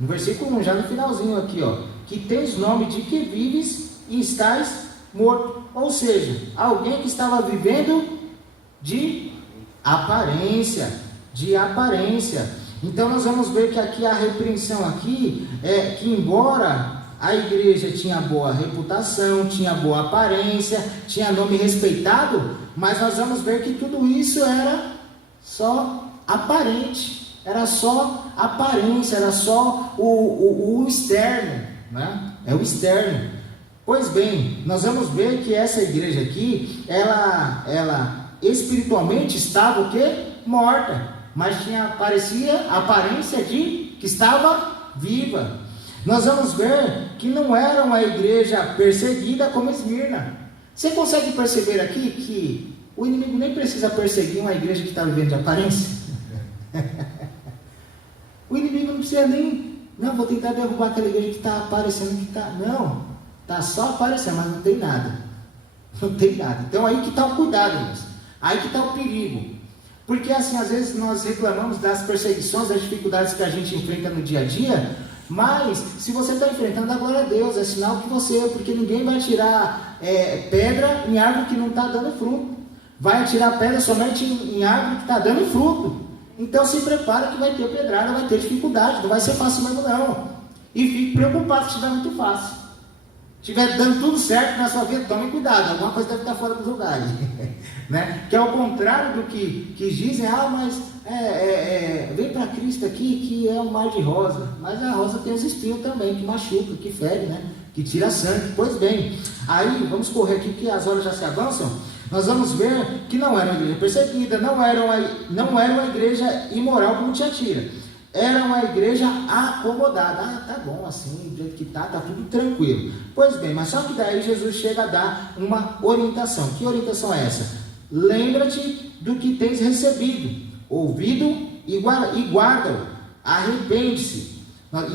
No versículo 1, já no finalzinho aqui, ó. Que tens nome de que vives e estás morto. Ou seja, alguém que estava vivendo de aparência. Então nós vamos ver que aqui a repreensão aqui é que, embora a igreja tinha boa reputação, tinha boa aparência, tinha nome respeitado, mas nós vamos ver que tudo isso era só aparente, era só aparência, era só o externo, né? É o externo. Pois bem, nós vamos ver que essa igreja aqui, ela espiritualmente estava o quê? Morta, mas parecia a aparência de que estava viva. Nós vamos ver que não era uma igreja perseguida como Esmirna. Você consegue perceber aqui que o inimigo nem precisa perseguir uma igreja que está vivendo de aparência? O inimigo não precisa nem, não, vou tentar derrubar aquela igreja que está aparecendo, que está, não, está só aparecendo, mas não tem nada. Não tem nada. Então aí que está o cuidado, irmãos. Aí que está o perigo. Porque assim, às vezes nós reclamamos das perseguições, das dificuldades que a gente enfrenta no dia a dia, mas se você está enfrentando, a glória a Deus, é sinal que você, porque ninguém vai tirar pedra em árvore que não está dando fruto. Vai tirar pedra somente em árvore que está dando fruto. Então se prepara que vai ter pedrada, vai ter dificuldade, não vai ser fácil mesmo não. E fique preocupado se estiver muito fácil. Se estiver dando tudo certo na sua vida, tome cuidado, alguma coisa deve estar fora do lugar. Né? Que é o contrário do que dizem, mas vem para Cristo aqui que é um mar de rosa. Mas a rosa tem os espinhos também, que machuca, que fere, né? Que tira sangue. Pois bem, aí vamos correr aqui que as horas já se avançam. Nós vamos ver que não era uma igreja perseguida, não era uma igreja imoral como Tiatira. Era uma igreja acomodada. Tá bom assim, do jeito que tá tudo tranquilo. Pois bem, mas só que daí Jesus chega a dar uma orientação. Que orientação é essa? Lembra-te do que tens recebido, ouvido e guarda-o. Arrepende-se.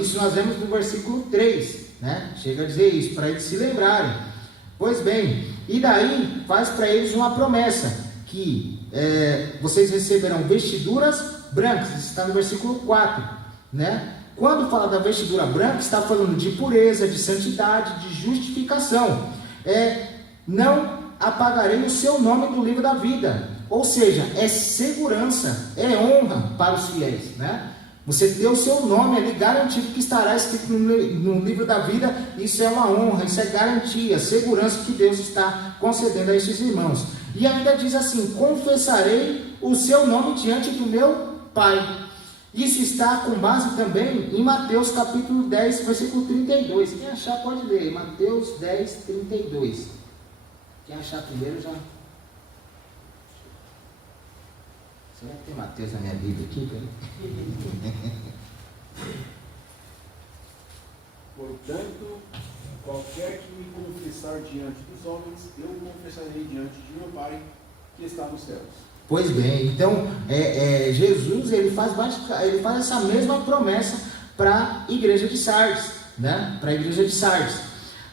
Isso nós vemos no versículo 3, né? Chega a dizer isso, para eles se lembrarem. Pois bem, e daí faz para eles uma promessa, que vocês receberão vestiduras brancas. Isso está no versículo 4, né? Quando fala da vestidura branca, está falando de pureza, de santidade, de justificação. Não apagarei o seu nome do livro da vida. Ou seja, é segurança, é honra para os fiéis, né? Você ter o seu nome ali garantido que estará escrito no livro da vida. Isso é uma honra, isso é garantia, segurança que Deus está concedendo a esses irmãos. E ainda diz assim: confessarei o seu nome diante do meu Pai. Isso está com base também em Mateus capítulo 10, versículo 32. Quem achar pode ler, Mateus 10, 32. Quem achar primeiro já... Será que tem Mateus na minha Bíblia aqui? Portanto, qualquer que me confessar diante dos homens, eu confessarei diante de meu Pai que está nos céus. Pois bem, então Jesus ele faz essa mesma promessa para a igreja de Sardes, né? Para a igreja de Sardes.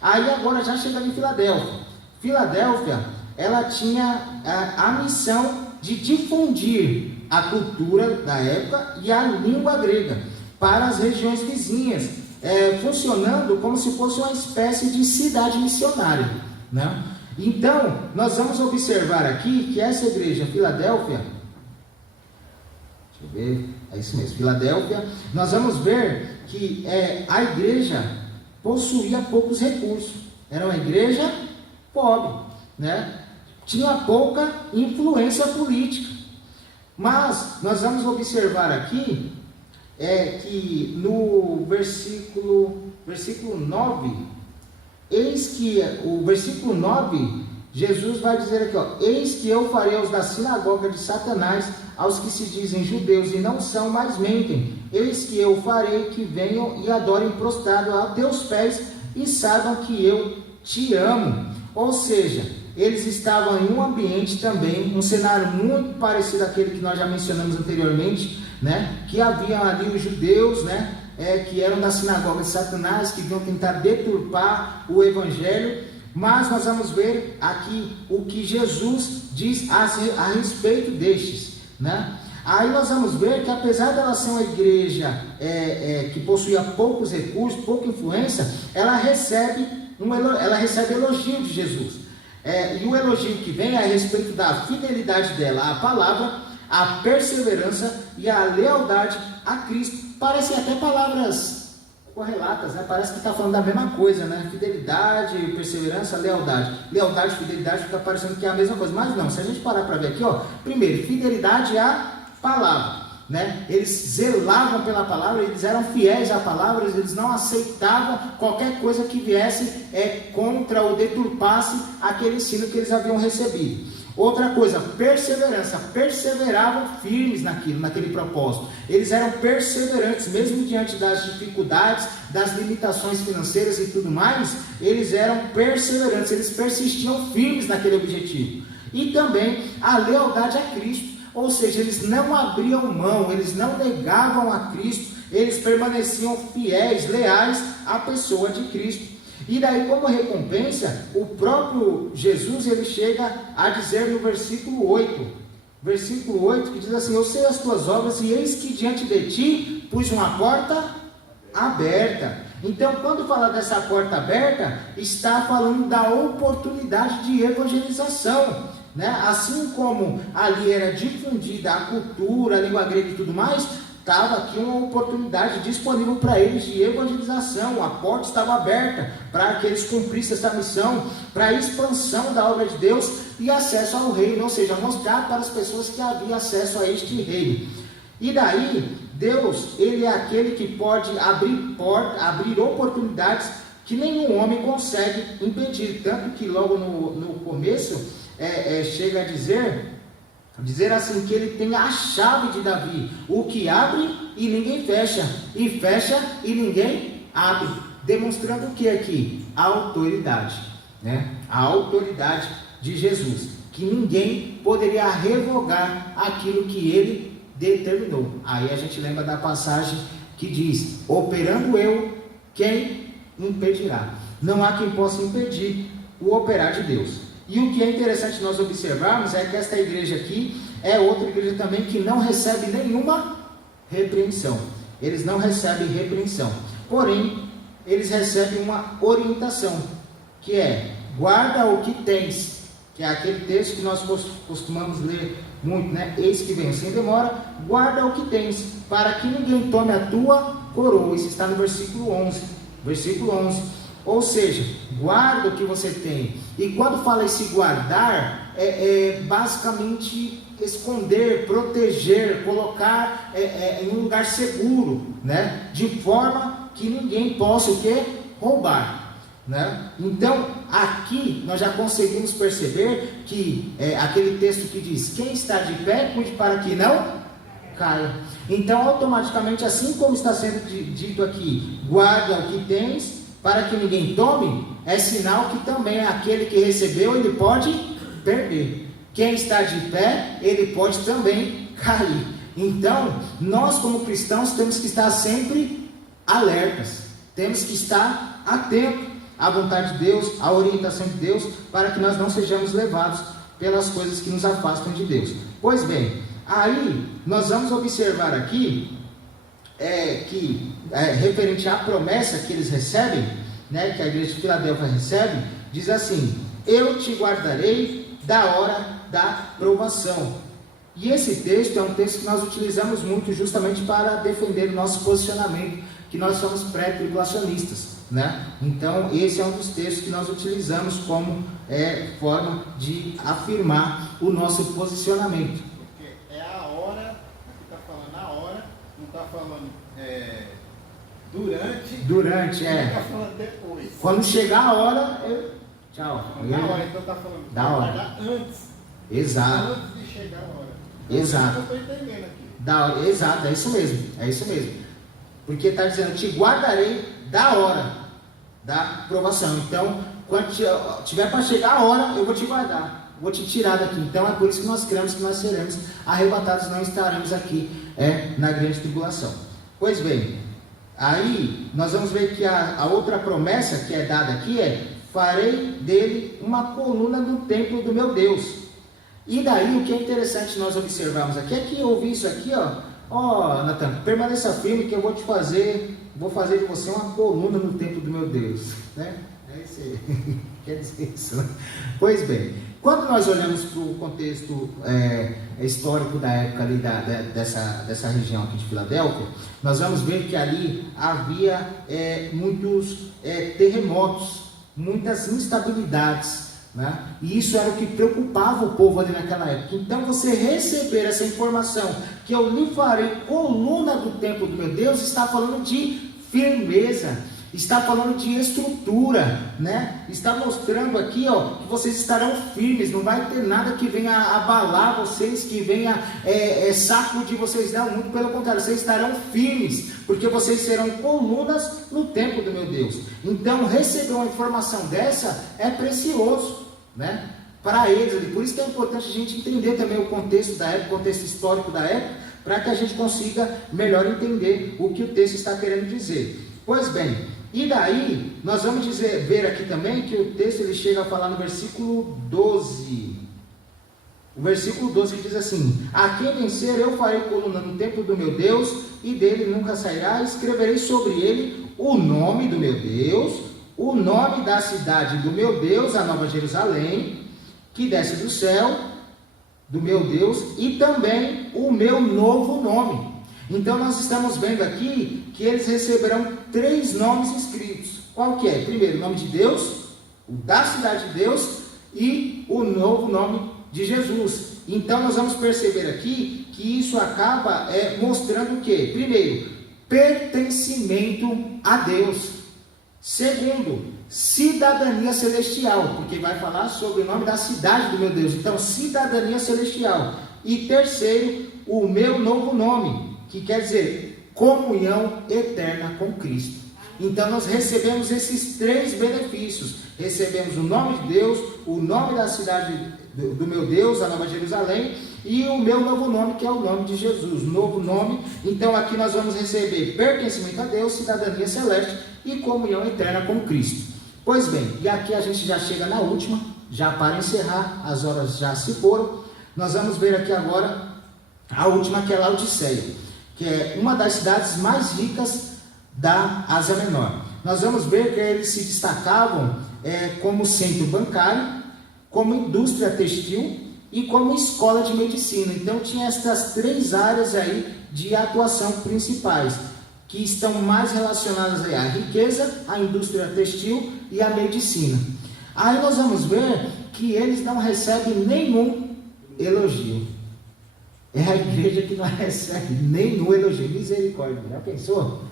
Aí agora já chegando em Filadélfia. Filadélfia, ela tinha a missão de difundir a cultura da época e a língua grega para as regiões vizinhas, funcionando como se fosse uma espécie de cidade missionária, né? Então, nós vamos observar aqui que essa igreja Filadélfia, deixa eu ver, é isso mesmo, Filadélfia, nós vamos ver que a igreja possuía poucos recursos, era uma igreja pobre, né? Tinha pouca influência política. Mas nós vamos observar aqui que no versículo 9, eis que o versículo 9, Jesus vai dizer aqui, eis que eu farei aos da sinagoga de Satanás, aos que se dizem judeus e não são, mas mentem. Eis que eu farei que venham e adorem prostrado a teus pés e saibam que eu te amo. Ou seja, eles estavam em um ambiente também, um cenário muito parecido àquele que nós já mencionamos anteriormente, né? Que haviam ali os judeus, né? Que eram da sinagoga de Satanás, que vinham tentar deturpar o evangelho. Mas nós vamos ver aqui o que Jesus diz a respeito destes, né? Aí nós vamos ver que apesar dela ser uma igreja que possuía poucos recursos, pouca influência, ela recebe elogio de Jesus. E o elogio que vem é a respeito da fidelidade dela à palavra, a perseverança e a lealdade a Cristo. Parecem até palavras correlatas, né? Parece que está falando da mesma coisa, né? Fidelidade, perseverança, lealdade. Lealdade, fidelidade, fica parecendo que é a mesma coisa. Mas não, se a gente parar para ver aqui, primeiro, fidelidade à palavra, né? Eles zelavam pela palavra, eles eram fiéis à palavra, eles não aceitavam qualquer coisa que viesse contra ou deturpasse aquele ensino que eles haviam recebido. Outra coisa, perseverança, perseveravam firmes naquele propósito. Eles eram perseverantes, mesmo diante das dificuldades, das limitações financeiras e tudo mais, eles eram perseverantes, eles persistiam firmes naquele objetivo. E também a lealdade a Cristo, ou seja, eles não abriam mão, eles não negavam a Cristo, eles permaneciam fiéis, leais à pessoa de Cristo. E daí, como recompensa, o próprio Jesus, ele chega a dizer no versículo 8, que diz assim: eu sei as tuas obras e eis que diante de ti pus uma porta aberta. Então, quando fala dessa porta aberta, está falando da oportunidade de evangelização, né? Assim como ali era difundida a cultura, a língua grega e tudo mais, estava aqui uma oportunidade disponível para eles de evangelização. A porta estava aberta para que eles cumprissem essa missão, para a expansão da obra de Deus e acesso ao reino, ou seja, mostrar para as pessoas que havia acesso a este reino. E daí, Deus, ele é aquele que pode abrir oportunidades que nenhum homem consegue impedir. Tanto que logo no começo, chega a dizer assim, que ele tem a chave de Davi, o que abre e ninguém fecha, e fecha e ninguém abre, demonstrando o que aqui? A autoridade, né? A autoridade de Jesus, que ninguém poderia revogar aquilo que ele determinou. Aí a gente lembra da passagem que diz: operando eu, quem impedirá? Não há quem possa impedir o operar de Deus. E o que é interessante nós observarmos é que esta igreja aqui é outra igreja também que não recebe nenhuma repreensão. Eles não recebem repreensão, porém eles recebem uma orientação, que é: guarda o que tens, que é aquele texto que nós costumamos ler muito, né? Eis que venho sem demora, guarda o que tens, para que ninguém tome a tua coroa. Isso está no versículo 11. Versículo 11. Ou seja, guarda o que você tem. E quando fala esse guardar, é basicamente esconder, proteger, colocar em um lugar seguro, né? De forma que ninguém possa o quê? Roubar, né? Então, aqui nós já conseguimos perceber que aquele texto que diz: quem está de pé, cuide para que não caia. Então, automaticamente, assim como está sendo dito aqui, guarda o que tens, para que ninguém tome, é sinal que também aquele que recebeu, ele pode perder. Quem está de pé, ele pode também cair. Então, nós como cristãos temos que estar sempre alertas, temos que estar atentos à vontade de Deus, à orientação de Deus, para que nós não sejamos levados pelas coisas que nos afastam de Deus. Pois bem, aí nós vamos observar aqui que referente à promessa que eles recebem, né, que a igreja de Filadélfia recebe, diz assim: eu te guardarei da hora da provação. E esse texto é um texto que nós utilizamos muito justamente para defender o nosso posicionamento, que nós somos pré-tribulacionistas, né? Então esse é um dos textos que nós utilizamos como forma de afirmar o nosso posicionamento. Porque é a hora, aqui está falando a hora, não está falando durante, não está falando depois. Quando chegar a hora, tchau. Na hora, então está falando da hora. Antes. Exato. Antes de chegar a hora. Exato. Eu estou entendendo aqui. Da hora, exato, é isso mesmo. Porque está dizendo: te guardarei da hora da provação. Então, quando tiver para chegar a hora, eu vou te guardar, vou te tirar daqui. Então é por isso que nós cremos que nós seremos arrebatados, não estaremos aqui na grande tribulação. Pois bem, aí nós vamos ver que a outra promessa que é dada aqui é: farei dele uma coluna no templo do meu Deus. E daí o que é interessante nós observarmos aqui é que eu ouvi isso aqui, Natan, permaneça firme que eu vou fazer de você uma coluna no templo do meu Deus, né? É isso aí, quer dizer isso, né? Pois bem, quando nós olhamos para o contexto histórico da época ali dessa região aqui de Filadélfia, nós vamos ver que ali havia muitos terremotos, muitas instabilidades, né? E isso era o que preocupava o povo ali naquela época. Então você receber essa informação, que eu lhe farei coluna do templo do meu Deus, está falando de firmeza, está falando de estrutura, né? Está mostrando aqui, que vocês estarão firmes, não vai ter nada que venha abalar vocês, que venha sacudir vocês, não, muito pelo contrário, vocês estarão firmes, porque vocês serão colunas no templo do meu Deus. Então receber uma informação dessa é precioso, né, para eles ali. Por isso que é importante a gente entender também o contexto da época, o contexto histórico da época, para que a gente consiga melhor entender o que o texto está querendo dizer. Pois bem, e daí nós vamos ver aqui também que o texto ele chega a falar no versículo 12. O versículo 12 diz assim: a quem vencer eu farei coluna no templo do meu Deus, e dele nunca sairá, escreverei sobre ele o nome do meu Deus, o nome da cidade do meu Deus, a Nova Jerusalém, que desce do céu, do meu Deus, e também o meu novo nome. Então nós estamos vendo aqui que eles receberão 3 nomes escritos. Qual que é? Primeiro, o nome de Deus, o da cidade de Deus e o novo nome de Jesus. Então nós vamos perceber aqui que isso acaba mostrando o quê? Primeiro, pertencimento a Deus. Segundo, cidadania celestial, porque vai falar sobre o nome da cidade do meu Deus. Então, cidadania celestial. E terceiro, o meu novo nome, que quer dizer comunhão eterna com Cristo. Então nós recebemos esses 3 benefícios. Recebemos o nome de Deus, o nome da cidade do meu Deus, a Nova Jerusalém, e o meu novo nome, que é o nome de Jesus, novo nome. Então aqui nós vamos receber pertencimento a Deus, cidadania celeste e comunhão eterna com Cristo. Pois bem, e aqui a gente já chega na última, já para encerrar, as horas já se foram. Nós vamos ver aqui agora a última, que é Laodiceia, que é uma das cidades mais ricas da Ásia Menor. Nós vamos ver que eles se destacavam como centro bancário, como indústria textil e como escola de medicina. Então tinha estas 3 áreas aí de atuação principais, que estão mais relacionadas aí à riqueza, à indústria textil e à medicina. Aí nós vamos ver que eles não recebem nenhum elogio. É a igreja que não recebe nenhum elogio. Misericórdia, já pensou?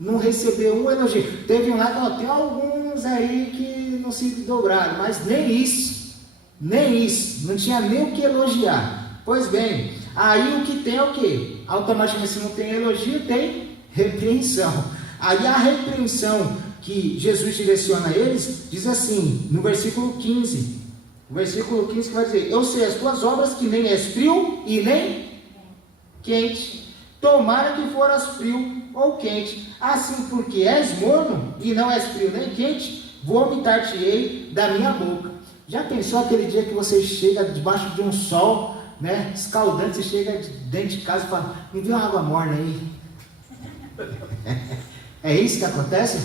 Não recebeu um elogio. Teve um lá que tem alguns aí que não se dobraram, mas nem isso, não tinha nem o que elogiar. Pois bem, aí o que tem é o que? Automaticamente, se não tem elogio, tem repreensão. Aí a repreensão que Jesus direciona a eles, diz assim, no versículo 15, o versículo 15 que vai dizer: eu sei as tuas obras, que nem és frio e nem quente. Tomara que foras frio ou quente. Assim, porque és morno e não és frio nem quente, vomitar-te-ei da minha boca. Já pensou aquele dia que você chega debaixo de um sol, né, escaldante, você chega dentro de casa e fala: me dê uma água morna aí. É isso que acontece?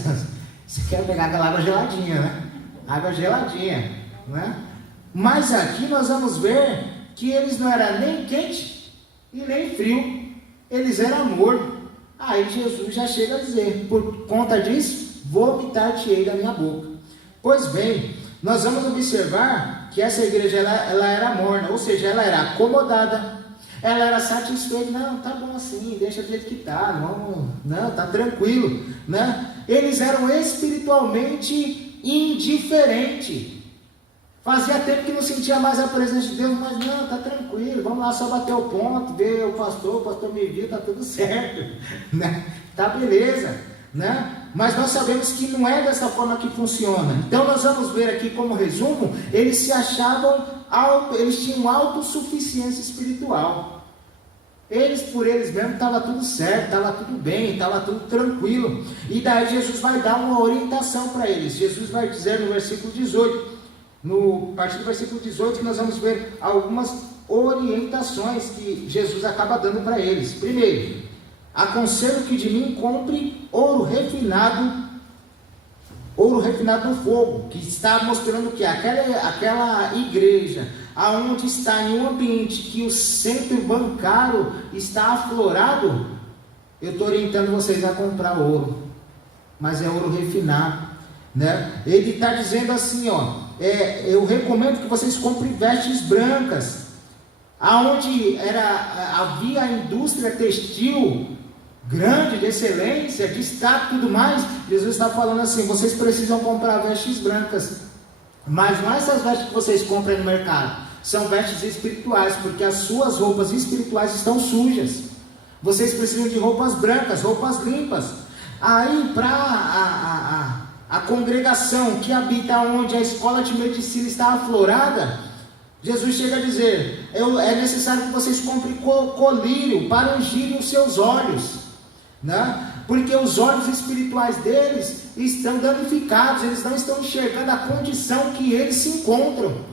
Você quer pegar aquela água geladinha, né? Água geladinha, né? Mas aqui nós vamos ver que eles não eram nem quente e nem frio. Eles eram mornos. Aí Jesus já chega a dizer: por conta disso, vomitar-te-ei da minha boca. Pois bem, nós vamos observar que essa igreja ela era morna, ou seja, ela era acomodada, ela era satisfeita. Não, tá bom assim, deixa do jeito que tá, não, tá tranquilo, né? Eles eram espiritualmente indiferentes. Fazia tempo que não sentia mais a presença de Deus, mas não, tá tranquilo, vamos lá só bater o ponto, ver o pastor me viu, tá tudo certo, né? Tá beleza, né? Mas nós sabemos que não é dessa forma que funciona. Então nós vamos ver aqui como resumo, eles se achavam eles tinham autossuficiência espiritual. Eles por eles mesmos estava tudo certo, estava tudo bem, estava tudo tranquilo. E daí Jesus vai dar uma orientação para eles. Jesus vai dizer no versículo 18, a partir do versículo 18, que nós vamos ver algumas orientações que Jesus acaba dando para eles. Primeiro, aconselho que de mim compre ouro refinado no fogo, que está mostrando que aquela igreja, aonde está em um ambiente que o centro bancário está aflorado, eu estou orientando vocês a comprar ouro, mas é ouro refinado, né? Ele está dizendo assim, eu recomendo que vocês comprem vestes brancas, aonde havia a indústria textil grande, de excelência, destaque e tudo mais. Jesus está falando assim: vocês precisam comprar vestes brancas, mas não essas vestes que vocês compram no mercado, são vestes espirituais, porque as suas roupas espirituais estão sujas. Vocês precisam de roupas brancas, roupas limpas. Aí para a congregação que habita onde a escola de medicina está aflorada, Jesus chega a dizer: é necessário que vocês comprem colírio para ungirem os seus olhos, né? Porque os olhos espirituais deles estão danificados, eles não estão enxergando a condição que eles se encontram,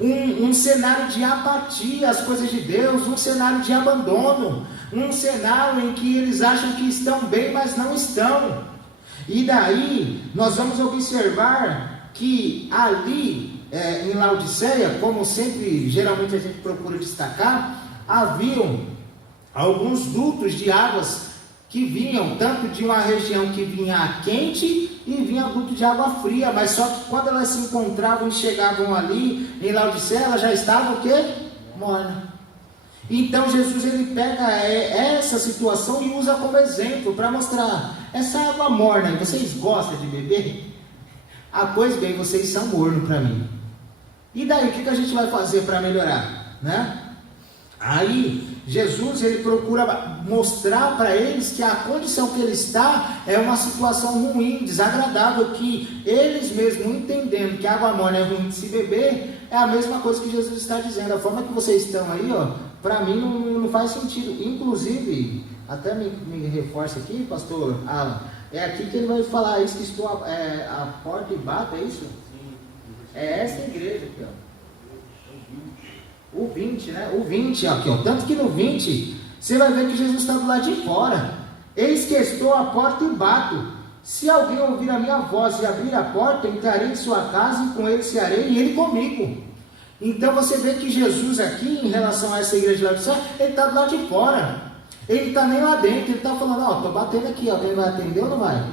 um cenário de apatia às coisas de Deus, um cenário de abandono, um cenário em que eles acham que estão bem, mas não estão. E daí nós vamos observar que ali em Laodiceia, como sempre, geralmente a gente procura destacar, haviam alguns dutos de águas que vinham tanto de uma região que vinha quente e vinha duto de água fria, mas só que quando elas se encontravam e chegavam ali em Laodiceia, ela já estava o quê? Morna. Então Jesus ele pega essa situação e usa como exemplo para mostrar essa água morna. Vocês gostam de beber? Pois bem, vocês são morno para mim. E daí, o que a gente vai fazer para melhorar, né? Aí, Jesus, ele procura mostrar para eles que a condição que ele está é uma situação ruim, desagradável, que eles mesmos entendendo que a água morna é ruim de se beber, é a mesma coisa que Jesus está dizendo. A forma que vocês estão aí, para mim não faz sentido. Inclusive, até me reforça aqui, pastor Alan, é aqui que ele vai falar isso, que estou a porta e bato, é isso? É essa igreja aqui, O 20, né? O 20, aqui, Tanto que no 20, você vai ver que Jesus está do lado de fora. Eis que estou à porta e bato. Se alguém ouvir a minha voz e abrir a porta, entrarei em sua casa e com ele cearei e ele comigo. Então você vê que Jesus aqui, em relação a essa igreja de Laodiceia, ele está do lado de fora. Ele não está nem lá dentro, ele está falando, estou batendo aqui, alguém vai atender ou não vai?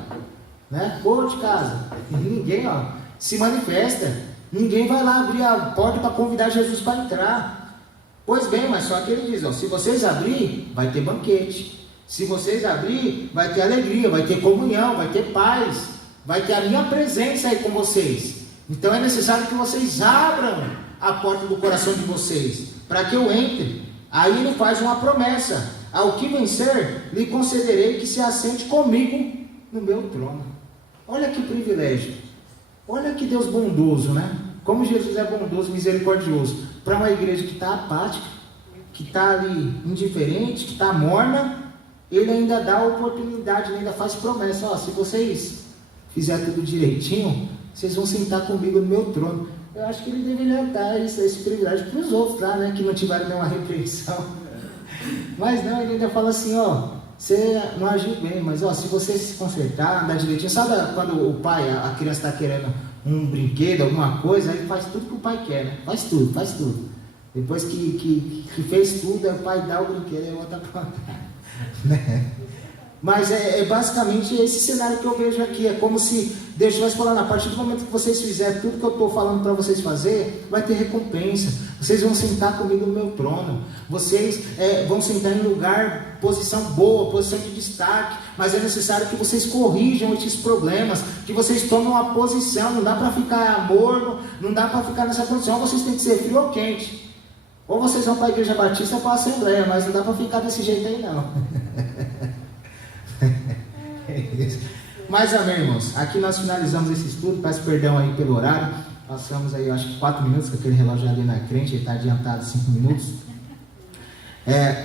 Né? Povo de casa. Ninguém, se manifesta. Ninguém vai lá abrir a porta para convidar Jesus para entrar. Pois bem, mas só que ele diz, se vocês abrir, vai ter banquete. Se vocês abrir, vai ter alegria, vai ter comunhão, vai ter paz, vai ter a minha presença aí com vocês. Então é necessário que vocês abram a porta do coração de vocês, para que eu entre. Aí ele faz uma promessa: ao que vencer, lhe concederei que se assente comigo no meu trono. Olha que privilégio. Olha que Deus bondoso, né? Como Jesus é bondoso, misericordioso. Para uma igreja que está apática, que está ali indiferente, que está morna, ele ainda dá oportunidade, ele ainda faz promessa. Se vocês fizerem tudo direitinho, vocês vão sentar comigo no meu trono. Eu acho que ele deveria dar esse privilégio para os outros lá, né? Que não tiveram nenhuma repreensão. Mas não, ele ainda fala assim, você não agiu bem, mas se você se consertar, andar direitinho, sabe quando o pai, a criança está querendo um brinquedo, alguma coisa, aí faz tudo que o pai quer, né? Faz tudo. Depois que fez tudo, aí o pai dá o brinquedo e volta para né? Mas é basicamente esse cenário que eu vejo aqui. É como se Deus estivesse falando: a partir do momento que vocês fizerem tudo que eu estou falando para vocês fazer, vai ter recompensa. Vocês vão sentar comigo no meu trono. Vocês vão sentar em lugar, posição boa, posição de destaque. Mas é necessário que vocês corrijam esses problemas, que vocês tomem uma posição. Não dá para ficar morno, não dá para ficar nessa condição. Vocês têm que ser frio ou quente. Ou vocês vão para a igreja batista ou para a assembleia, mas não dá para ficar desse jeito aí não. Mas amém, irmãos, aqui nós finalizamos esse estudo. Peço perdão aí pelo horário. Passamos aí, eu acho que 4 minutos, que aquele relógio ali na crente, ele está adiantado 5 minutos.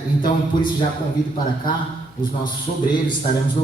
Então, por isso já convido para cá os nossos sobreiros, estaremos